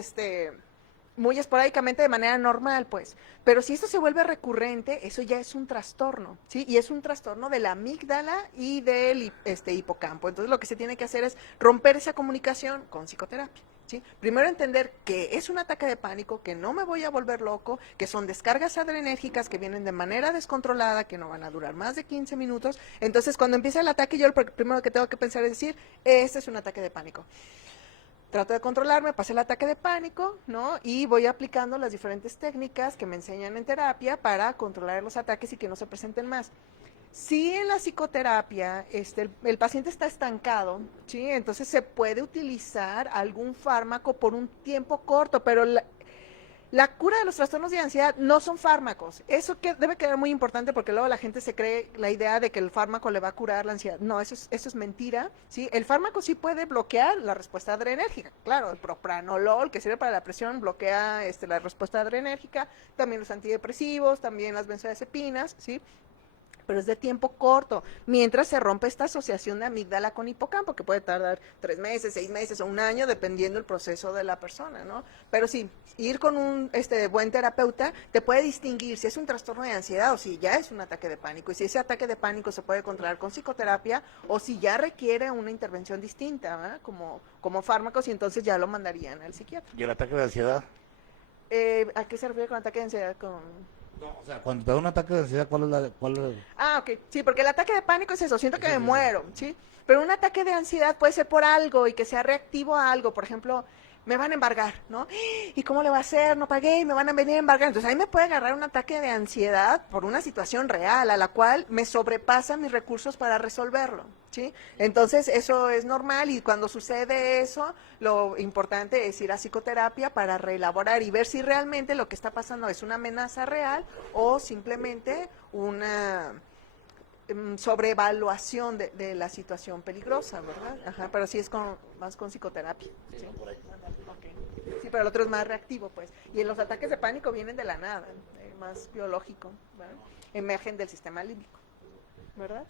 muy esporádicamente de manera normal, pues. Pero si esto se vuelve recurrente, eso ya es un trastorno, ¿sí? Y es un trastorno de la amígdala y del hipocampo. Entonces lo que se tiene que hacer es romper esa comunicación con psicoterapia, ¿sí? Primero entender que es un ataque de pánico, que no me voy a volver loco, que son descargas adrenérgicas que vienen de manera descontrolada, que no van a durar más de 15 minutos. Entonces cuando empieza el ataque, yo lo primero que tengo que pensar es decir, este es un ataque de pánico. Trato de controlarme, pasa el ataque de pánico, ¿no? Y voy aplicando las diferentes técnicas que me enseñan en terapia para controlar los ataques y que no se presenten más. Si en la psicoterapia el paciente está estancado, ¿sí? Entonces se puede utilizar algún fármaco por un tiempo corto, pero la cura de los trastornos de ansiedad no son fármacos. Eso debe quedar muy importante porque luego la gente se cree la idea de que el fármaco le va a curar la ansiedad. No, eso es mentira, ¿sí? El fármaco sí puede bloquear la respuesta adrenérgica. Claro, el propranolol, que sirve para la presión, bloquea la respuesta adrenérgica. También los antidepresivos, también las benzodiazepinas, ¿sí? Pero es de tiempo corto, mientras se rompe esta asociación de amígdala con hipocampo, que puede tardar 3 meses, 6 meses o un año, dependiendo el proceso de la persona, ¿no? Pero sí, ir con un buen terapeuta te puede distinguir si es un trastorno de ansiedad o si ya es un ataque de pánico, y si ese ataque de pánico se puede controlar con psicoterapia o si ya requiere una intervención distinta, ¿verdad? Como fármacos, y entonces ya lo mandarían al psiquiatra. ¿Y el ataque de ansiedad? ¿A qué se refiere con ataque de ansiedad? No, o sea, cuando te da un ataque de ansiedad, ¿cuál es? Ah, ok. Sí, porque el ataque de pánico es eso, siento que me muero, ¿sí? Pero un ataque de ansiedad puede ser por algo y que sea reactivo a algo. Por ejemplo, me van a embargar, ¿no? ¿Y cómo le va a hacer? No pagué y me van a venir a embargar. Entonces ahí me puede agarrar un ataque de ansiedad por una situación real a la cual me sobrepasan mis recursos para resolverlo, ¿sí? Entonces eso es normal, y cuando sucede eso, lo importante es ir a psicoterapia para reelaborar y ver si realmente lo que está pasando es una amenaza real o simplemente una sobreevaluación de la situación peligrosa, ¿verdad? Ajá, pero sí es más con psicoterapia. Sí, por ahí. Okay. Sí, pero el otro es más reactivo, pues. Y los ataques de pánico vienen de la nada, más biológico, ¿verdad? Emergen del sistema límbico, ¿verdad?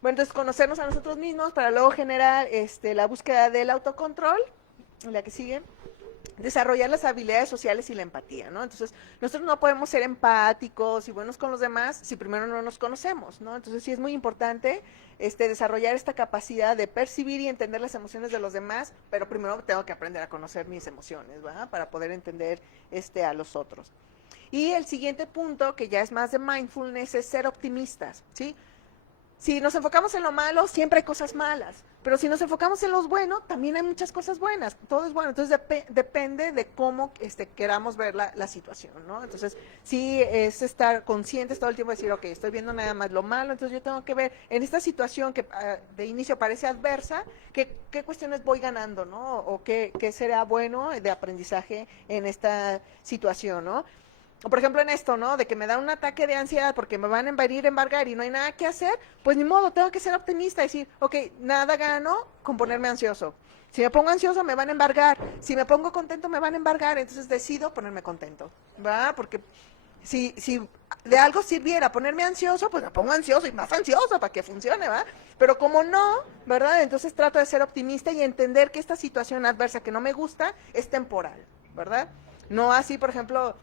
Bueno, entonces conocernos a nosotros mismos para luego generar la búsqueda del autocontrol, la que sigue. Desarrollar las habilidades sociales y la empatía, ¿no? Entonces, nosotros no podemos ser empáticos y buenos con los demás si primero no nos conocemos, ¿no? Entonces, sí es muy importante desarrollar esta capacidad de percibir y entender las emociones de los demás, pero primero tengo que aprender a conocer mis emociones, ¿verdad? Para poder entender a los otros. Y el siguiente punto, que ya es más de mindfulness, es ser optimistas, ¿sí? Si nos enfocamos en lo malo, siempre hay cosas malas. Pero si nos enfocamos en lo bueno, también hay muchas cosas buenas. Todo es bueno. Entonces depende de cómo queramos ver la situación, ¿no? Entonces, sí es estar conscientes todo el tiempo de decir, ok, estoy viendo nada más lo malo, entonces yo tengo que ver en esta situación que de inicio parece adversa, qué cuestiones voy ganando, ¿no? O qué será bueno de aprendizaje en esta situación, ¿no? O por ejemplo en esto, ¿no? De que me da un ataque de ansiedad porque me van a venir a embargar y no hay nada que hacer, pues ni modo, tengo que ser optimista y decir, ok, nada gano con ponerme ansioso. Si me pongo ansioso me van a embargar, si me pongo contento me van a embargar, entonces decido ponerme contento, ¿verdad? Porque si de algo sirviera ponerme ansioso, pues me pongo ansioso y más ansioso para que funcione, ¿verdad? Pero como no, ¿verdad? Entonces trato de ser optimista y entender que esta situación adversa que no me gusta es temporal, ¿verdad? No así, por ejemplo,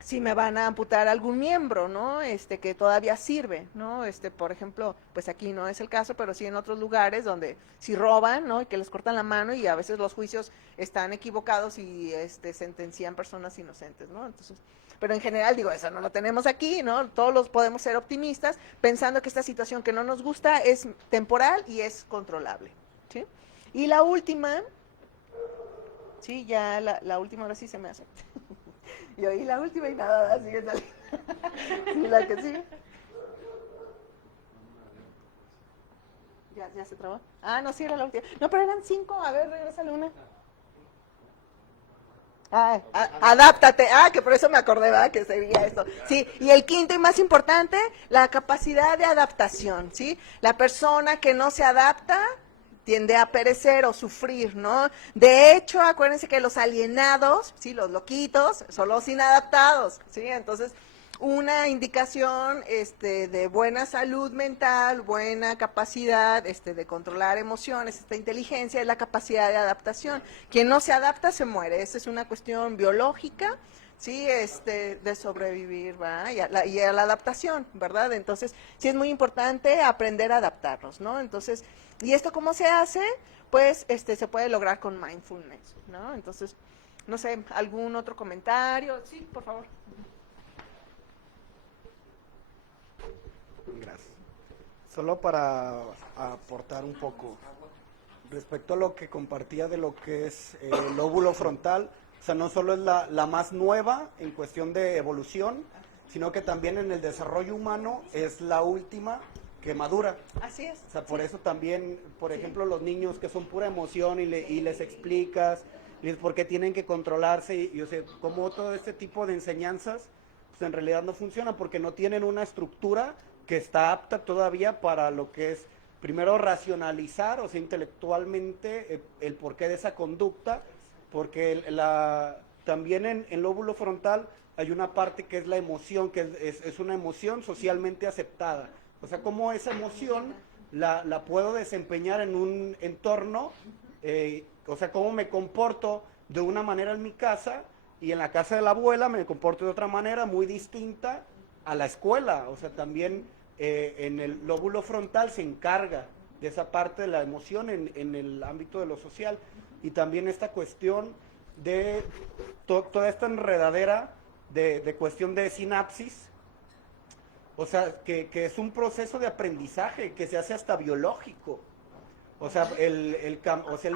si me van a amputar algún miembro, ¿no? Que todavía sirve, ¿no? Por ejemplo, pues aquí no es el caso, pero sí en otros lugares donde si roban, ¿no? Y que les cortan la mano y a veces los juicios están equivocados y sentencian personas inocentes, ¿no? Entonces, pero en general digo, eso no lo tenemos aquí, ¿no? Todos los podemos ser optimistas pensando que esta situación que no nos gusta es temporal y es controlable, ¿sí? Y la última, sí, ya la última ahora sí se me hace. Y oí la última y nada, sigue saliendo. ¿Y la que sigue? ¿Ya se trabó? Ah, no, sí era la última. No, pero eran 5. A ver, regrésale una. Ah, adáptate. Ah, que por eso me acordé, ¿verdad? Que sería esto. Sí, y el quinto y más importante, la capacidad de adaptación, ¿sí? La persona que no se adapta tiende a perecer o sufrir, ¿no? De hecho, acuérdense que los alienados, sí, los loquitos, son los inadaptados, ¿sí? Entonces, una indicación de buena salud mental, buena capacidad de controlar emociones, esta inteligencia es la capacidad de adaptación. Quien no se adapta se muere, esa es una cuestión biológica, sí, de sobrevivir, ¿verdad? Y a la adaptación, ¿verdad? Entonces, sí es muy importante aprender a adaptarnos, ¿no? Entonces, ¿y esto cómo se hace? Pues se puede lograr con mindfulness, ¿no? Entonces, no sé, ¿algún otro comentario? Sí, por favor. Gracias. Solo para aportar un poco respecto a lo que compartía de lo que es el lóbulo frontal, o sea, no solo es la más nueva en cuestión de evolución, sino que también en el desarrollo humano es la última que madura. Así es. O sea, por eso también, por ejemplo, los niños que son pura emoción y les explicas por qué tienen que controlarse y o sea, como todo este tipo de enseñanzas, pues en realidad no funciona porque no tienen una estructura que está apta todavía para lo que es, primero, racionalizar, o sea, intelectualmente el porqué de esa conducta, porque también en lóbulo frontal hay una parte que es la emoción, que es una emoción socialmente aceptada. O sea, cómo esa emoción la puedo desempeñar en un entorno, o sea, cómo me comporto de una manera en mi casa y en la casa de la abuela me comporto de otra manera muy distinta a la escuela. O sea, también en el lóbulo frontal se encarga de esa parte de la emoción en el ámbito de lo social. Y también esta cuestión de toda esta enredadera de cuestión de sinapsis, o sea, que es un proceso de aprendizaje que se hace hasta biológico. O sea, el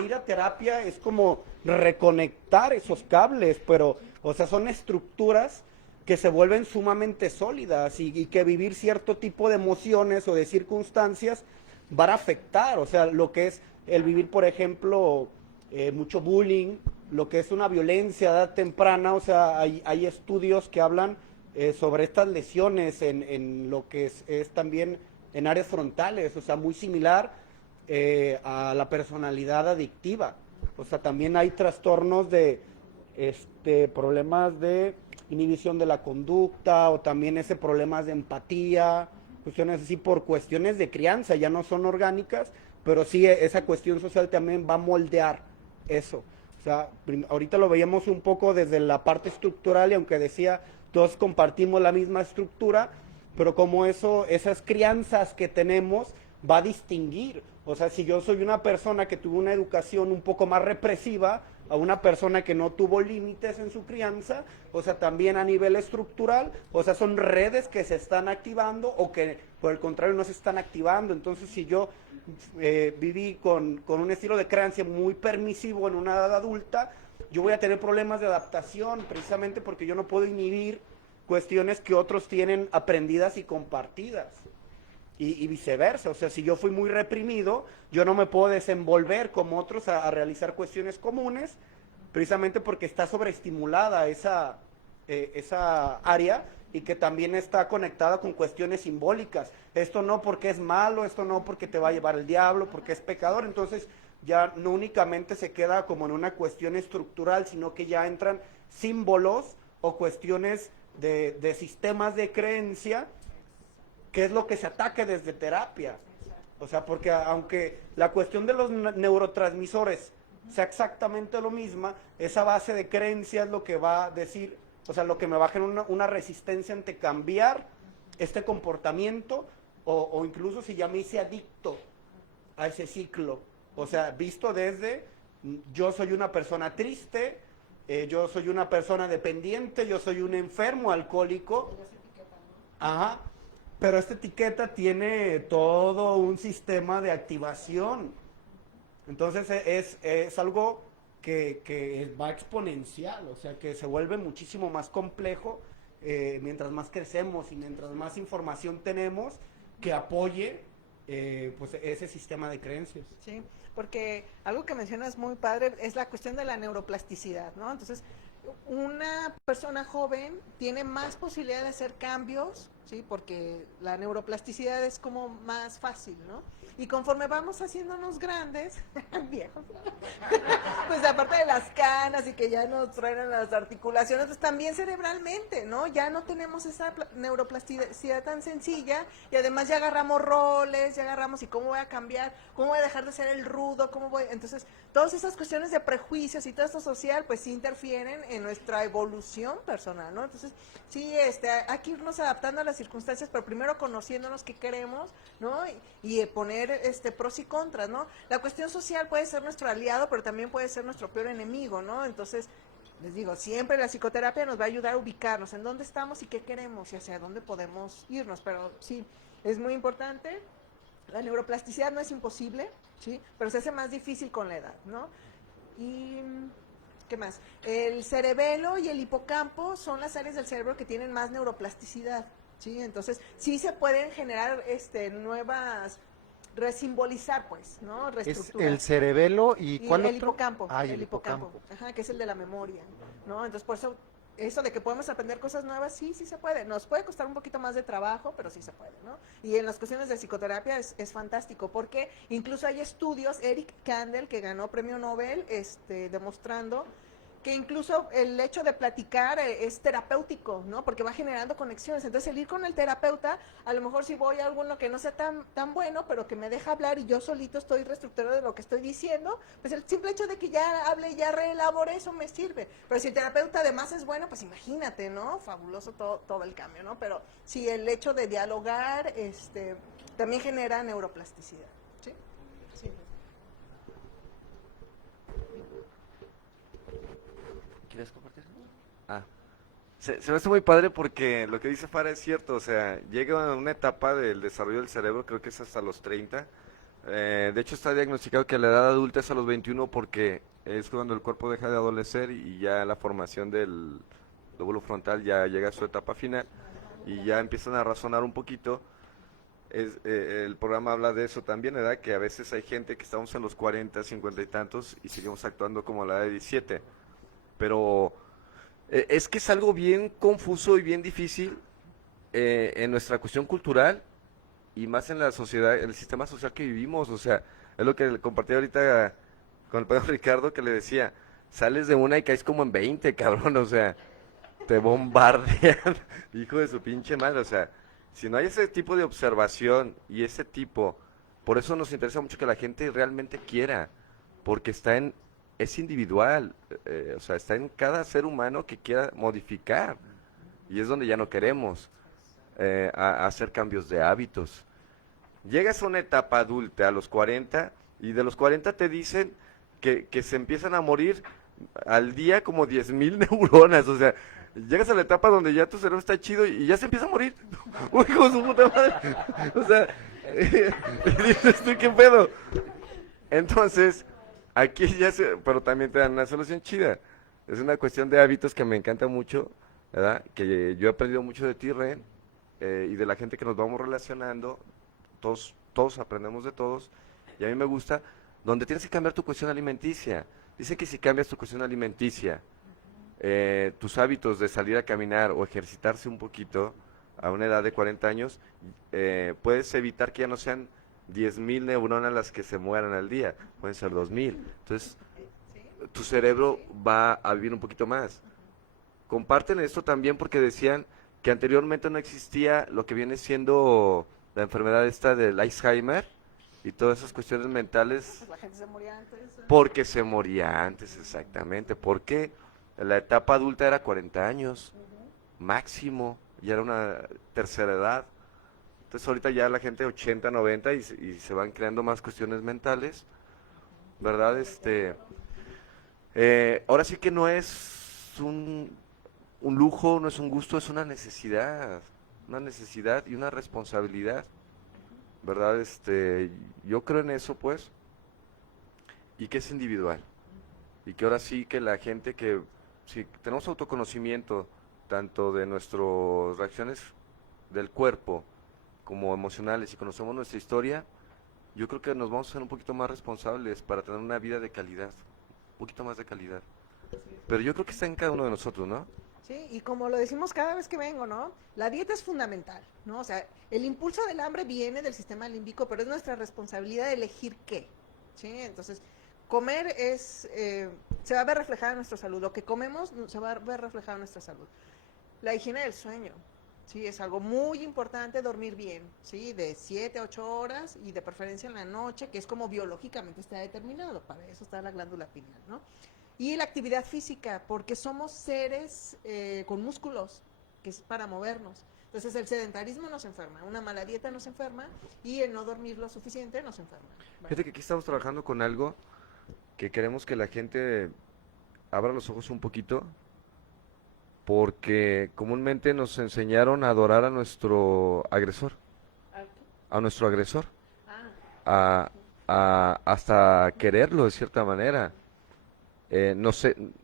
ir a terapia es como reconectar esos cables, pero, o sea, son estructuras que se vuelven sumamente sólidas y que vivir cierto tipo de emociones o de circunstancias van a afectar. O sea, lo que es el vivir, por ejemplo, mucho bullying, lo que es una violencia a edad temprana, o sea, hay estudios que hablan sobre estas lesiones en lo que es también en áreas frontales, o sea, muy similar a la personalidad adictiva. O sea, también hay trastornos de problemas de inhibición de la conducta o también ese problemas de empatía, cuestiones así por cuestiones de crianza, ya no son orgánicas, pero sí esa cuestión social también va a moldear eso. O sea, ahorita lo veíamos un poco desde la parte estructural y aunque decía todos compartimos la misma estructura, pero como esas crianzas que tenemos va a distinguir. O sea, si yo soy una persona que tuvo una educación un poco más represiva a una persona que no tuvo límites en su crianza, o sea, también a nivel estructural, o sea, son redes que se están activando o que por el contrario no se están activando. Entonces, si yo viví con un estilo de creencia muy permisivo en una edad adulta, yo voy a tener problemas de adaptación precisamente porque yo no puedo inhibir cuestiones que otros tienen aprendidas y compartidas. Y viceversa, o sea, si yo fui muy reprimido, yo no me puedo desenvolver como otros a realizar cuestiones comunes, precisamente porque está sobreestimulada esa área y que también está conectada con cuestiones simbólicas. Esto no porque es malo, esto no porque te va a llevar el diablo, porque es pecador. Entonces ya no únicamente se queda como en una cuestión estructural, sino que ya entran símbolos o cuestiones de sistemas de creencia, que es lo que se ataca desde terapia. O sea, porque aunque la cuestión de los neurotransmisores sea exactamente lo misma, esa base de creencia es lo que va a decir, o sea, lo que me va a generar una resistencia ante cambiar este comportamiento o incluso si ya me hice adicto a ese ciclo. O sea, visto desde yo soy una persona triste, yo soy una persona dependiente, yo soy un enfermo alcohólico. Ajá. Pero esta etiqueta tiene todo un sistema de activación. Entonces es algo que va exponencial, o sea que se vuelve muchísimo más complejo mientras más crecemos y mientras más información tenemos que apoye pues ese sistema de creencias. Sí, porque algo que mencionas muy padre es la cuestión de la neuroplasticidad, ¿no? Entonces, una persona joven tiene más posibilidad de hacer cambios ¿sí? Porque la neuroplasticidad es como más fácil, ¿no? Y conforme vamos haciéndonos grandes, viejos, pues aparte de las canas y que ya nos truenan las articulaciones, pues también cerebralmente, ¿no? Ya no tenemos esa neuroplasticidad tan sencilla y además ya agarramos roles, ya agarramos y cómo voy a cambiar, cómo voy a dejar de ser el rudo, cómo voy... Entonces, todas esas cuestiones de prejuicios y todo esto social, pues sí interfieren en nuestra evolución personal, ¿no? Entonces, sí, hay que irnos adaptando a las circunstancias, pero primero conociéndonos qué queremos, ¿no? Y poner pros y contras, ¿no? La cuestión social puede ser nuestro aliado, pero también puede ser nuestro peor enemigo, ¿no? Entonces, les digo, siempre la psicoterapia nos va a ayudar a ubicarnos en dónde estamos y qué queremos y hacia dónde podemos irnos, pero sí, es muy importante. La neuroplasticidad no es imposible, ¿sí? Pero se hace más difícil con la edad, ¿no? Y... ¿qué más? El cerebelo y el hipocampo son las áreas del cerebro que tienen más neuroplasticidad, ¿sí? Entonces, sí se pueden generar nuevas, resimbolizar, pues, ¿no? Es Reestructurar. el cerebelo y ¿cuál el otro? hipocampo. Ah, y el hipocampo. Ajá, que es el de la memoria, ¿no? Entonces, por eso de que podemos aprender cosas nuevas, sí se puede. Nos puede costar un poquito más de trabajo, pero sí se puede, ¿no? Y en las cuestiones de psicoterapia es fantástico, porque incluso hay estudios, Eric Kandel, que ganó premio Nobel, demostrando que incluso el hecho de platicar es terapéutico, ¿no? Porque va generando conexiones. Entonces, el ir con el terapeuta, a lo mejor si voy a alguno que no sea tan bueno, pero que me deja hablar y yo solito estoy reestructurando de lo que estoy diciendo, pues el simple hecho de que ya hable y ya reelabore, eso me sirve. Pero si el terapeuta además es bueno, pues imagínate, ¿no? Fabuloso todo el cambio, ¿no? Pero sí, el hecho de dialogar también genera neuroplasticidad, ¿sí? Sí. ¿Quieres compartir? Se me hace muy padre porque lo que dice Farah es cierto, o sea, llega una etapa del desarrollo del cerebro, creo que es hasta los 30. De hecho está diagnosticado que la edad adulta es a los 21 porque es cuando el cuerpo deja de adolecer y ya la formación del lóbulo frontal ya llega a su etapa final y ya empiezan a razonar un poquito. El programa habla de eso también, ¿verdad? Que a veces hay gente que estamos en los 40, 50 y tantos y seguimos actuando como a la edad de 17. Pero es que es algo bien confuso y bien difícil en nuestra cuestión cultural y más en la sociedad, en el sistema social que vivimos. O sea, es lo que le compartí ahorita con el padre Ricardo, que le decía, sales de una y caes como en 20, cabrón, o sea, te bombardean, hijo de su pinche madre. O sea, si no hay ese tipo de observación y ese tipo, por eso nos interesa mucho que la gente realmente quiera, porque es individual, o sea, está en cada ser humano que quiera modificar, y es donde ya no queremos hacer cambios de hábitos. Llegas a una etapa adulta, a los 40, y de los 40 te dicen que se empiezan a morir al día como 10,000 neuronas, o sea, llegas a la etapa donde ya tu cerebro está chido y ya se empieza a morir. Uy, hijo de su puta madre. O sea, dices tú, ¿qué pedo? Entonces, aquí pero también te dan una solución chida. Es una cuestión de hábitos que me encanta mucho, ¿verdad? Que yo he aprendido mucho de ti, Ren, y de la gente que nos vamos relacionando. Todos aprendemos de todos, y a mí me gusta, donde tienes que cambiar tu cuestión alimenticia. Dicen que si cambias tu cuestión alimenticia, tus hábitos de salir a caminar o ejercitarse un poquito a una edad de 40 años, puedes evitar que ya no sean 10,000 neuronas las que se mueran al día, pueden ser 2,000. Entonces, tu cerebro va a vivir un poquito más. Comparten esto también porque decían que anteriormente no existía lo que viene siendo la enfermedad esta del Alzheimer y todas esas cuestiones mentales. Pues la gente se moría antes. Porque se moría antes, exactamente. Porque la etapa adulta era 40 años, máximo, ya era una tercera edad. Entonces ahorita ya la gente 80, 90 y se van creando más cuestiones mentales, ¿verdad? Ahora sí que no es un lujo, no es un gusto, es una necesidad y una responsabilidad, ¿verdad? Yo creo en eso, pues, y que es individual, y que ahora sí que la gente si tenemos autoconocimiento, tanto de nuestras reacciones del cuerpo, como emocionales, y conocemos nuestra historia, yo creo que nos vamos a ser un poquito más responsables para tener una vida de calidad, un poquito más de calidad. Pero yo creo que está en cada uno de nosotros, ¿no? Sí, y como lo decimos cada vez que vengo, ¿no? La dieta es fundamental, ¿no? O sea, el impulso del hambre viene del sistema límbico, pero es nuestra responsabilidad elegir qué, ¿sí? Entonces, comer se va a ver reflejada en nuestra salud. Lo que comemos se va a ver reflejado en nuestra salud. La higiene del sueño, sí, es algo muy importante dormir bien, sí, de 7 a 8 horas y de preferencia en la noche, que es como biológicamente está determinado, para eso está la glándula pineal, ¿no? Y la actividad física, porque somos seres con músculos, que es para movernos. Entonces el sedentarismo nos enferma, una mala dieta nos enferma y el no dormir lo suficiente nos enferma. Fíjate que aquí estamos trabajando con algo que queremos que la gente abra los ojos un poquito, porque comúnmente nos enseñaron a adorar a nuestro agresor, hasta quererlo de cierta manera.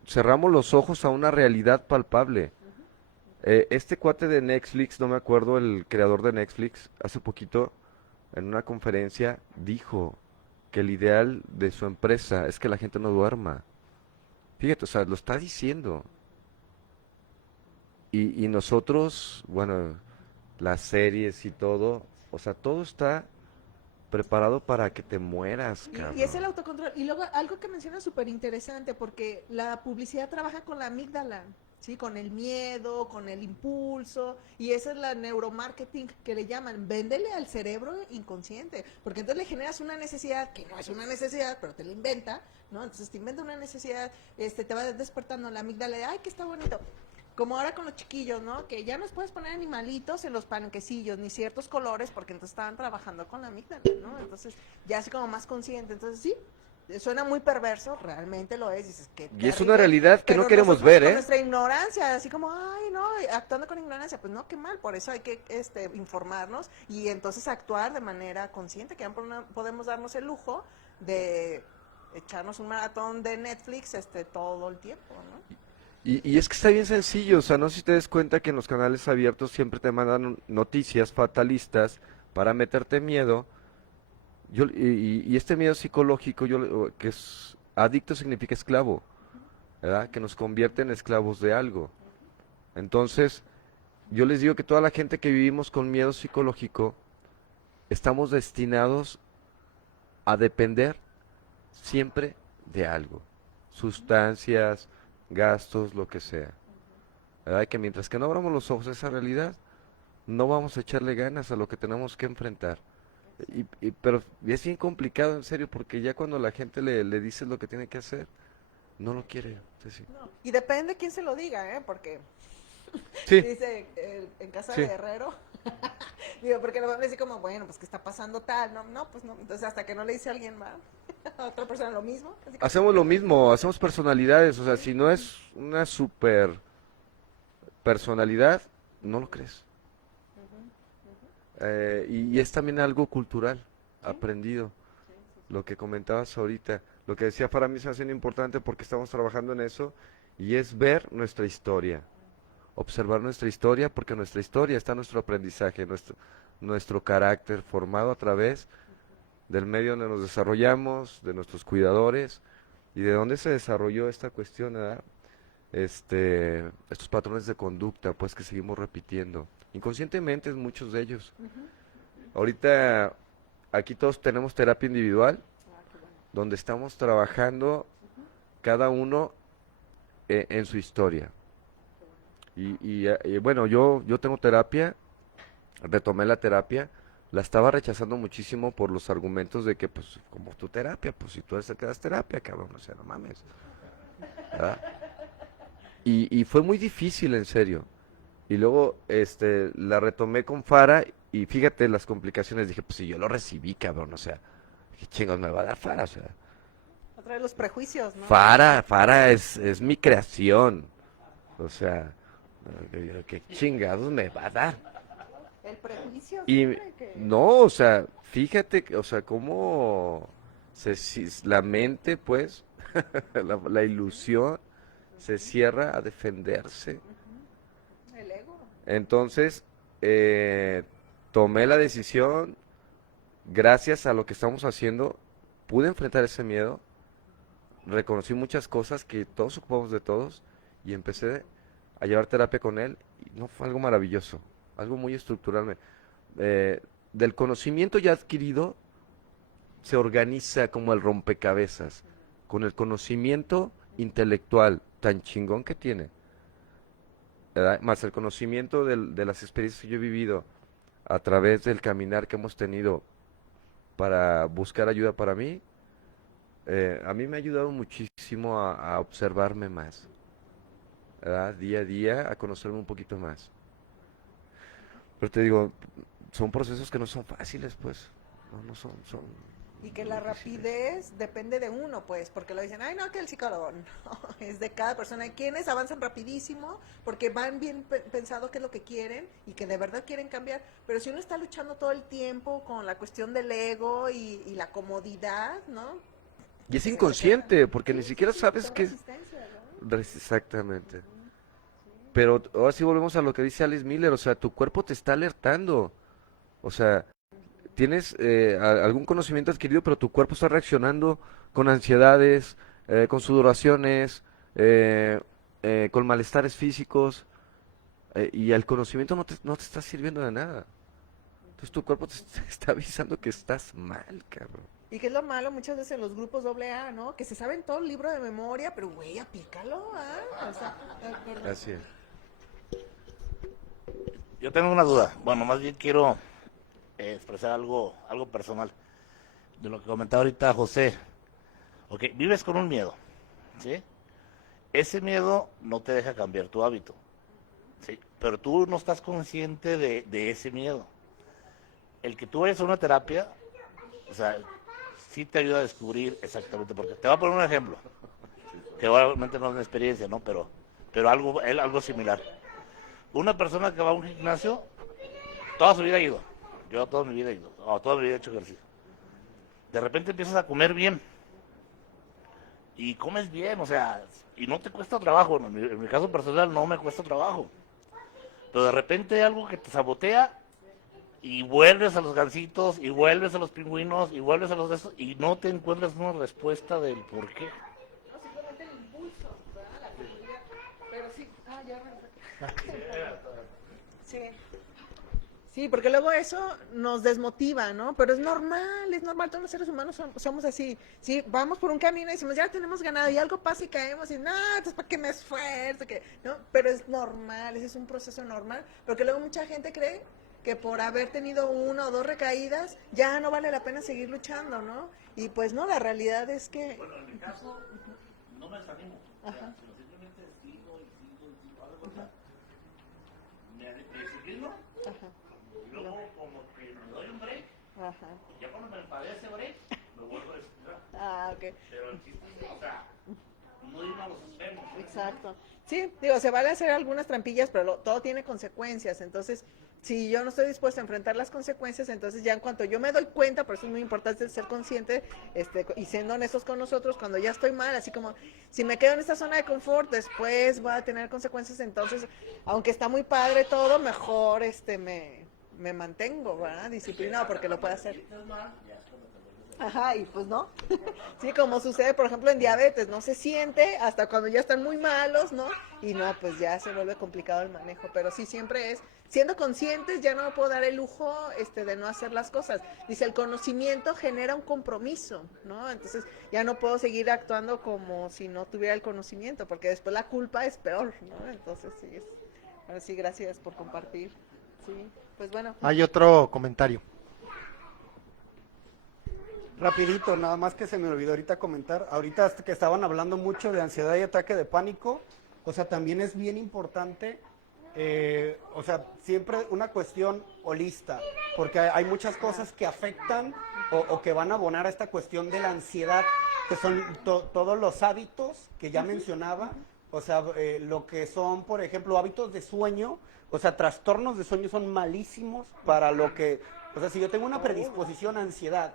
Cerramos los ojos a una realidad palpable. Este cuate de Netflix, no me acuerdo, el creador de Netflix, hace poquito en una conferencia dijo que el ideal de su empresa es que la gente no duerma. Fíjate, o sea, lo está diciendo. Y nosotros, bueno, las series y todo, o sea, todo está preparado para que te mueras, cabrón. Y es el autocontrol. Y luego algo que menciona súper interesante, porque la publicidad trabaja con la amígdala, ¿sí? Con el miedo, con el impulso, y esa es la neuromarketing que le llaman. Véndele al cerebro inconsciente, porque entonces le generas una necesidad que no es una necesidad, pero te la inventa, ¿no? Entonces te inventa una necesidad, te va despertando la amígdala de, ay, que está bonito. Como ahora con los chiquillos, ¿no? Que ya no les puedes poner animalitos en los panquecillos, ni ciertos colores, porque entonces estaban trabajando con la amígdala, ¿no? Entonces, ya así como más consciente. Entonces, sí, suena muy perverso, realmente lo es. Dices, qué Y es terrible, una realidad que pero no queremos nosotros ver, con ¿eh? nuestra ignorancia, así como, ay, no, actuando con ignorancia, pues no, qué mal, por eso hay que informarnos y entonces actuar de manera consciente, que ya podemos darnos el lujo de echarnos un maratón de Netflix todo el tiempo, ¿no? Y es que está bien sencillo, o sea, no sé si te des cuenta que en los canales abiertos siempre te mandan noticias fatalistas para meterte miedo. Y este miedo psicológico, que es adicto significa esclavo, ¿verdad? Que nos convierte en esclavos de algo. Entonces, yo les digo que toda la gente que vivimos con miedo psicológico, estamos destinados a depender siempre de algo, sustancias, gastos, lo que sea. ¿Verdad? Y que mientras que no abramos los ojos a esa realidad, no vamos a echarle ganas a lo que tenemos que enfrentar. Pero es bien complicado, en serio, porque ya cuando la gente le dice lo que tiene que hacer, no lo quiere. Sí. No, y depende quién se lo diga, ¿eh? Porque Sí. dice en casa Sí. de Herrero, digo, porque le van a decir como, bueno, pues que está pasando tal, no, pues no, entonces hasta que no le dice a alguien más, a otra persona lo mismo. Así que- Hacemos lo mismo, hacemos personalidades, o sea, si no es una super personalidad, no lo crees. Y es también algo cultural, aprendido, lo que comentabas ahorita, lo que decía para mí se hace importante porque estamos trabajando en eso, y es ver nuestra historia, observar nuestra historia, porque en nuestra historia está nuestro aprendizaje, nuestro carácter formado a través del medio donde nos desarrollamos, de nuestros cuidadores, y de dónde se desarrolló esta cuestión, ¿verdad? Estos patrones de conducta, pues, que seguimos repitiendo, inconscientemente muchos de ellos. Ahorita, aquí todos tenemos terapia individual, donde estamos trabajando cada uno en su historia. Y bueno, yo tengo terapia, retomé la terapia, la estaba rechazando muchísimo por los argumentos de que, pues, como tu terapia, pues, si tú eres el que das terapia, cabrón, o sea, no mames, ¿verdad? Y fue muy difícil, en serio. Y luego, la retomé con Fara, y fíjate las complicaciones, dije, pues, si yo lo recibí, cabrón, o sea, ¿qué chingos me va a dar Fara? O sea, Otra vez los prejuicios, ¿no? Fara es mi creación, o sea, ¿qué chingados me va a dar? El prejuicio. Y siempre que- no, o sea, fíjate, o sea, cómo la mente, pues, la ilusión se cierra a defenderse. El ego. Entonces, tomé la decisión, gracias a lo que estamos haciendo, pude enfrentar ese miedo, reconocí muchas cosas que todos ocupamos de todos, y empecé a llevar terapia con él, y no fue algo maravilloso, algo muy estructural. Del conocimiento ya adquirido se organiza como el rompecabezas, con el conocimiento intelectual tan chingón que tiene, ¿verdad? Más el conocimiento de las experiencias que yo he vivido a través del caminar que hemos tenido para buscar ayuda para mí, a mí me ha ayudado muchísimo a observarme más, ¿verdad? Día a día, a conocerme un poquito más. Pero te digo, son procesos que no son fáciles, pues, no son Y que la rapidez depende de uno, pues, porque lo dicen, ay, no, que el psicólogo, no, es de cada persona. Hay quienes avanzan rapidísimo porque van bien pensado qué es lo que quieren y que de verdad quieren cambiar, pero si uno está luchando todo el tiempo con la cuestión del ego y la comodidad, ¿no? Y es inconsciente, porque ni siquiera sabes Son qué... resistencia, ¿no? Exactamente. Pero ahora sí volvemos a lo que dice Alice Miller, o sea, tu cuerpo te está alertando. O sea, tienes algún conocimiento adquirido, pero tu cuerpo está reaccionando con ansiedades, con sudoraciones, con malestares físicos, y el conocimiento no te está sirviendo de nada. Entonces tu cuerpo te está avisando que estás mal, cabrón. Y que es lo malo muchas veces en los grupos AA, ¿no? Que se saben todo el libro de memoria, pero güey, aplícalo, ¿ah? O sea, perdón. Así es. Yo tengo una duda. Bueno, más bien quiero expresar algo personal. De lo que comentaba ahorita José. Ok, vives con un miedo, ¿sí? Ese miedo no te deja cambiar tu hábito, ¿sí? Pero tú no estás consciente de ese miedo. El que tú vayas a una terapia, o sea, sí te ayuda a descubrir exactamente por qué. Te voy a poner un ejemplo, que obviamente no es una experiencia, ¿no? Pero algo similar. Una persona que va a un gimnasio, toda su vida ha ido. Yo toda mi vida he ido, toda mi vida he hecho ejercicio. De repente empiezas a comer bien. Y comes bien, o sea, y no te cuesta trabajo. En mi caso personal no me cuesta trabajo. Pero de repente hay algo que te sabotea y vuelves a los gansitos, y vuelves a los pingüinos, y vuelves a los de esos, y no te encuentras una respuesta del por qué. No, simplemente el impulso, ¿verdad? La seguridad. Pero sí, ya sí. Sí, porque luego eso nos desmotiva, ¿no? Pero es normal, todos los seres humanos somos así. Sí, vamos por un camino y decimos, ya tenemos ganado, y algo pasa y caemos, y no, entonces ¿para qué me esfuerzo? ¿No? Pero es normal, ese es un proceso normal, porque luego mucha gente cree que por haber tenido una o dos recaídas, ya no vale la pena seguir luchando, ¿no? Y pues no, la realidad es que... Bueno, en mi caso, no me desanimo. Ajá. Sino simplemente sigo. Me disciplino. Ajá. Y luego como que me doy un break. Ajá. Y ya cuando me enfadé ese break, me vuelvo a disciplinar. Ok. Pero el chiste es, o sea, no ir a los extremos. Exacto. Sí, digo, se vale hacer algunas trampillas, pero todo tiene consecuencias. Entonces, si yo no estoy dispuesta a enfrentar las consecuencias, entonces ya en cuanto yo me doy cuenta, por eso es muy importante ser consciente y siendo honestos con nosotros, cuando ya estoy mal, así como si me quedo en esta zona de confort, después voy a tener consecuencias. Entonces, aunque está muy padre todo, mejor me mantengo, ¿verdad? Disciplinado, porque lo puedo hacer. Ajá, y pues no. Sí, como sucede, por ejemplo, en diabetes, no se siente hasta cuando ya están muy malos, ¿no? Y no, pues ya se vuelve complicado el manejo, pero sí siempre es, siendo conscientes, ya no me puedo dar el lujo de no hacer las cosas. Dice, el conocimiento genera un compromiso, ¿no? Entonces ya no puedo seguir actuando como si no tuviera el conocimiento, porque después la culpa es peor, ¿no? Entonces sí, bueno, sí, gracias por compartir. Sí, pues bueno. Hay otro comentario. Rapidito, nada más que se me olvidó ahorita comentar. Ahorita que estaban hablando mucho de ansiedad y ataque de pánico, o sea, también es bien importante, o sea, siempre una cuestión holista, porque hay muchas cosas que afectan o que van a abonar a esta cuestión de la ansiedad, que son todos los hábitos que ya mencionaba, o sea, lo que son, por ejemplo, hábitos de sueño, o sea, trastornos de sueño son malísimos para lo que, o sea, si yo tengo una predisposición a ansiedad,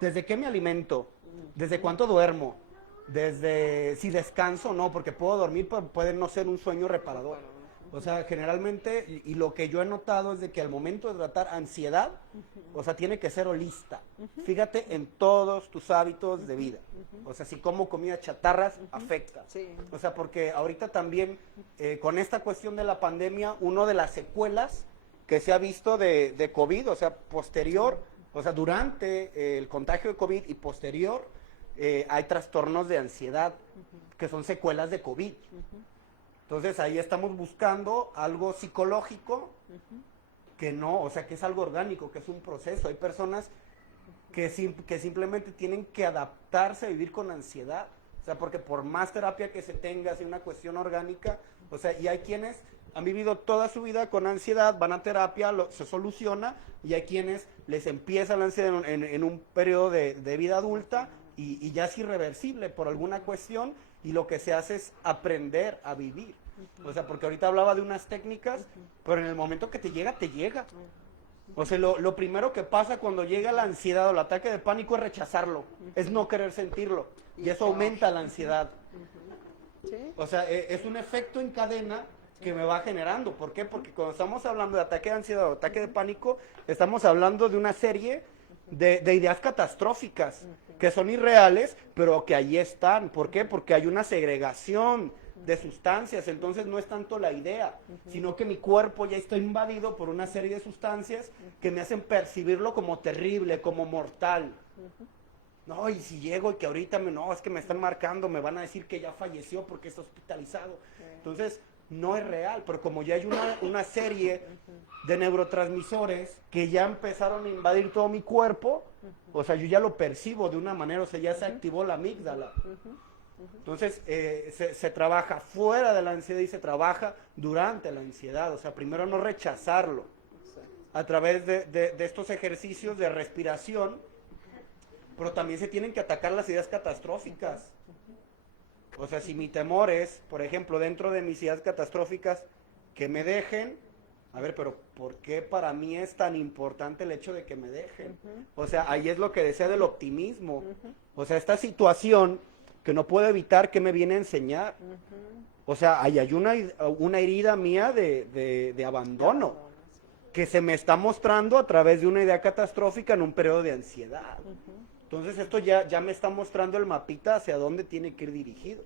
¿desde qué me alimento? ¿Desde cuánto duermo? ¿Desde si descanso o no? Porque puedo dormir, pero puede no ser un sueño reparador. O sea, generalmente, y lo que yo he notado es de que al momento de tratar ansiedad, o sea, tiene que ser holista. Fíjate en todos tus hábitos de vida. O sea, si como comida chatarras, afecta. Sí. O sea, porque ahorita también, con esta cuestión de la pandemia, una de las secuelas que se ha visto de COVID, o sea, posterior, o sea, durante el contagio de COVID y posterior, hay trastornos de ansiedad, que son secuelas de COVID. Entonces ahí estamos buscando algo psicológico que no, o sea, que es algo orgánico, que es un proceso. Hay personas que simplemente tienen que adaptarse a vivir con ansiedad. O sea, porque por más terapia que se tenga, si una cuestión orgánica, o sea, y hay quienes han vivido toda su vida con ansiedad, van a terapia, se soluciona, y hay quienes les empieza la ansiedad en un periodo de vida adulta y ya es irreversible por alguna cuestión, y lo que se hace es aprender a vivir. O sea, porque ahorita hablaba de unas técnicas, pero en el momento que te llega, te llega. O sea, lo primero que pasa cuando llega la ansiedad o el ataque de pánico es rechazarlo, es no querer sentirlo, y eso aumenta la ansiedad. ¿Sí? O sea, es un efecto en cadena que me va generando. ¿Por qué? Porque cuando estamos hablando de ataque de ansiedad o ataque de pánico, estamos hablando de una serie de ideas catastróficas que son irreales, pero que ahí están. ¿Por qué? Porque hay una segregación de sustancias, entonces no es tanto la idea, sino que mi cuerpo ya está invadido por una serie de sustancias que me hacen percibirlo como terrible, como mortal. No, y si llego y que ahorita no, es que me están marcando, me van a decir que ya falleció porque está hospitalizado. Entonces, no es real, pero como ya hay una serie de neurotransmisores que ya empezaron a invadir todo mi cuerpo, o sea, yo ya lo percibo de una manera, o sea, ya se activó la amígdala. Entonces, se trabaja fuera de la ansiedad y se trabaja durante la ansiedad. O sea, primero no rechazarlo a través de estos ejercicios de respiración, pero también se tienen que atacar las ideas catastróficas. O sea, si mi temor es, por ejemplo, dentro de mis ideas catastróficas, que me dejen, a ver, pero ¿por qué para mí es tan importante el hecho de que me dejen? O sea, ahí es lo que decía del optimismo. O sea, esta situación que no puedo evitar, que me viene a enseñar. O sea, ahí hay una herida mía de abandono, que se me está mostrando a través de una idea catastrófica en un periodo de ansiedad. Entonces esto ya me está mostrando el mapita hacia dónde tiene que ir dirigido.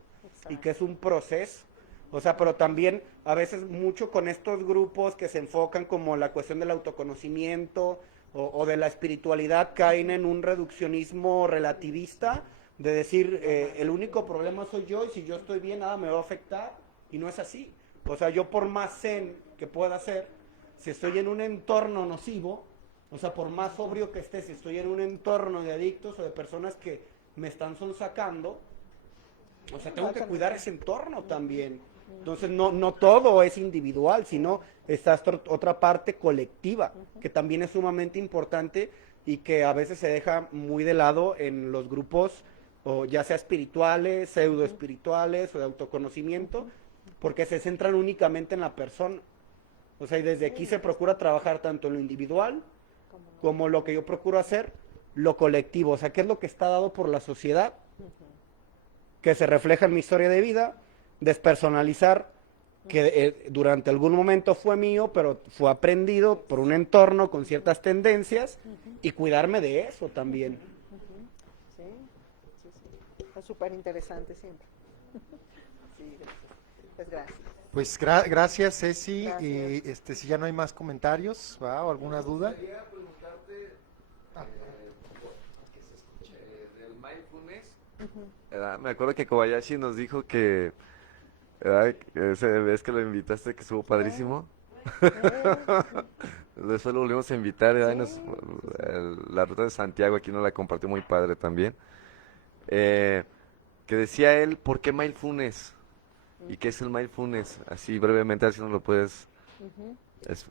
Y que es un proceso. O sea, pero también a veces mucho con estos grupos que se enfocan como la cuestión del autoconocimiento o de la espiritualidad, caen en un reduccionismo relativista, de decir, el único problema soy yo, y si yo estoy bien, nada me va a afectar, y no es así. O sea, yo por más zen que pueda hacer, si estoy en un entorno nocivo, o sea, por más sobrio que esté, si estoy en un entorno de adictos o de personas que me están sonsacando, o sea, tengo que cuidar ese entorno también. Entonces, no todo es individual, sino está otra parte colectiva, que también es sumamente importante y que a veces se deja muy de lado en los grupos, o ya sea espirituales, pseudo espirituales o de autoconocimiento, porque se centran únicamente en la persona. O sea, y desde aquí se procura trabajar tanto en lo individual como lo que yo procuro hacer, lo colectivo. O sea, ¿qué es lo que está dado por la sociedad? Que se refleja en mi historia de vida, despersonalizar, que durante algún momento fue mío, pero fue aprendido por un entorno con ciertas tendencias, y cuidarme de eso también. Sí, sí, sí. Está súper interesante siempre. Sí, gracias. Pues gracias. Pues gracias, Ceci. Gracias. Y si ya no hay más comentarios, ¿va? ¿O alguna duda? Quería preguntarte del mindfulness. Me acuerdo que Kobayashi nos dijo que, ¿verdad? Esa vez que lo invitaste, que estuvo padrísimo. Después lo volvimos a invitar, ¿verdad? Sí. La ruta de Santiago aquí nos la compartió muy padre también. Que decía él, ¿por qué mindfulness? ¿Y qué es el mindfulness? Así brevemente, así nos lo puedes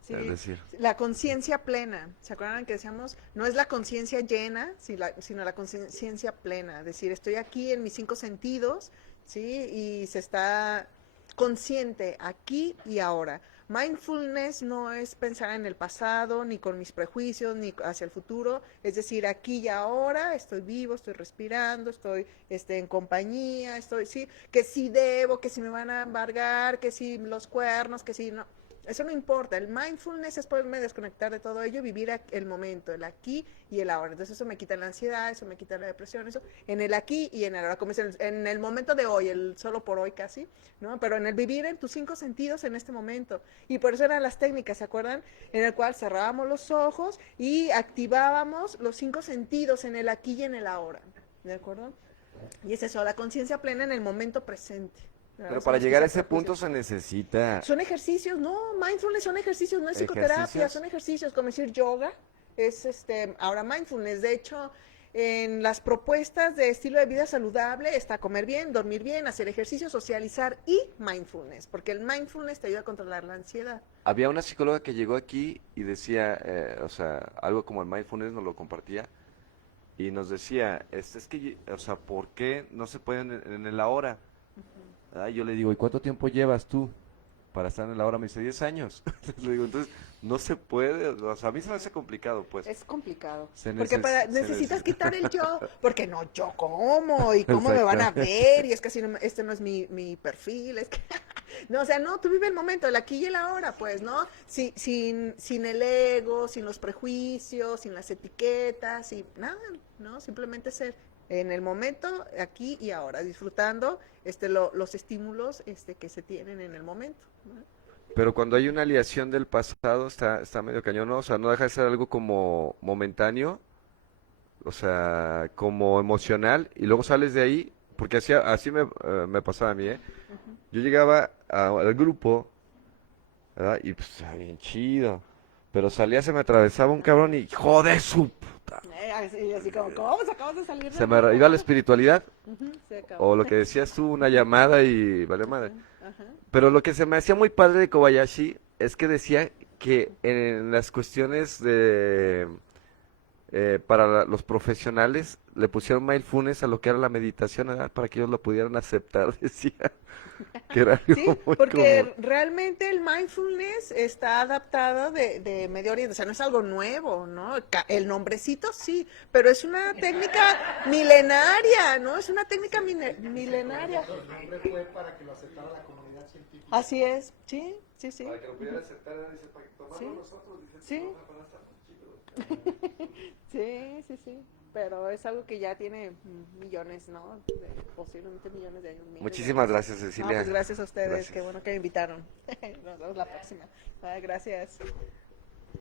Sí, decir. la conciencia plena. ¿Se acuerdan que decíamos? No es la conciencia llena, sino la conciencia plena. Es decir, estoy aquí en mis 5 sentidos, ¿sí? Y se está consciente aquí y ahora. Mindfulness no es pensar en el pasado, ni con mis prejuicios, ni hacia el futuro. Es decir, aquí y ahora estoy vivo, estoy respirando, estoy en compañía, sí, que si debo, que si me van a embargar, que si los cuernos, que si no. Eso no importa. El mindfulness es poderme desconectar de todo ello, vivir el momento, el aquí y el ahora. Entonces eso me quita la ansiedad, eso me quita la depresión, eso en el aquí y en el ahora, como es en el momento de hoy, el solo por hoy casi, ¿no? Pero en el vivir en tus 5 sentidos en este momento. Y por eso eran las técnicas, ¿se acuerdan? En el cual cerrábamos los ojos y activábamos los 5 sentidos en el aquí y en el ahora, ¿de acuerdo? Y es eso, la conciencia plena en el momento presente. Pero para llegar a ese punto se necesita... Son ejercicios, no, mindfulness son ejercicios, no es psicoterapia, ¿Ejercicios? son ejercicios, como decir yoga, es ahora mindfulness. De hecho, en las propuestas de estilo de vida saludable está comer bien, dormir bien, hacer ejercicio, socializar y mindfulness, porque el mindfulness te ayuda a controlar la ansiedad. Había una psicóloga que llegó aquí y decía, o sea, algo como el mindfulness nos lo compartía y nos decía, es que, o sea, ¿por qué no se puede en el ahora? Yo le digo, ¿y cuánto tiempo llevas tú para estar en el ahora? Me dice, 10 años. Le digo, entonces, no se puede, o sea, a mí se me hace complicado, pues. Es complicado, Se porque necesitas necesita. quitar el yo, porque no, yo cómo, y cómo me van a ver, y es que así no, este no es mi perfil, es que... No, o sea, no, tú vive el momento, el aquí y el ahora, pues, ¿no? Sin el ego, sin los prejuicios, sin las etiquetas, sin nada, ¿no? Simplemente ser en el momento, aquí y ahora, disfrutando los estímulos que se tienen en el momento, ¿no? Pero cuando hay una aliación del pasado, está medio cañón, ¿no? O sea, no deja de ser algo como momentáneo, o sea, como emocional, y luego sales de ahí, porque así me pasaba a mí, ¿eh? Yo llegaba al grupo, ¿verdad? Y pues, estaba bien chido, pero salía, se me atravesaba un cabrón y, ¡joder su puta! Así como, ¿cómo se acabas de salir? Se me iba la espiritualidad, Se acabó. o lo que decías tú, una llamada y vale madre. Ajá. Pero lo que se me hacía muy padre de Kobayashi es que decía que en las cuestiones de para los profesionales le pusieron mindfulness a lo que era la meditación, ¿verdad? Para que ellos lo pudieran aceptar, decía que era algo Sí, muy porque común. realmente el mindfulness está adaptado de Medio Oriente, o sea, no es algo nuevo, ¿no? El nombrecito sí, pero es una técnica milenaria, ¿no? Es una técnica milenaria. El nombre fue para que lo aceptara la comunidad científica. Así es, sí, sí, sí. Para que lo pudiera aceptar, dice, para que tomarlo Sí. nosotros, dice, Sí. no, para estar chido. Sí, sí, sí, pero es algo que ya tiene millones, ¿no? Posiblemente millones de años. miles de Muchísimas años. gracias, No, Cecilia. pues gracias a ustedes, Gracias. qué bueno que me invitaron. Nos vemos la próxima. Gracias.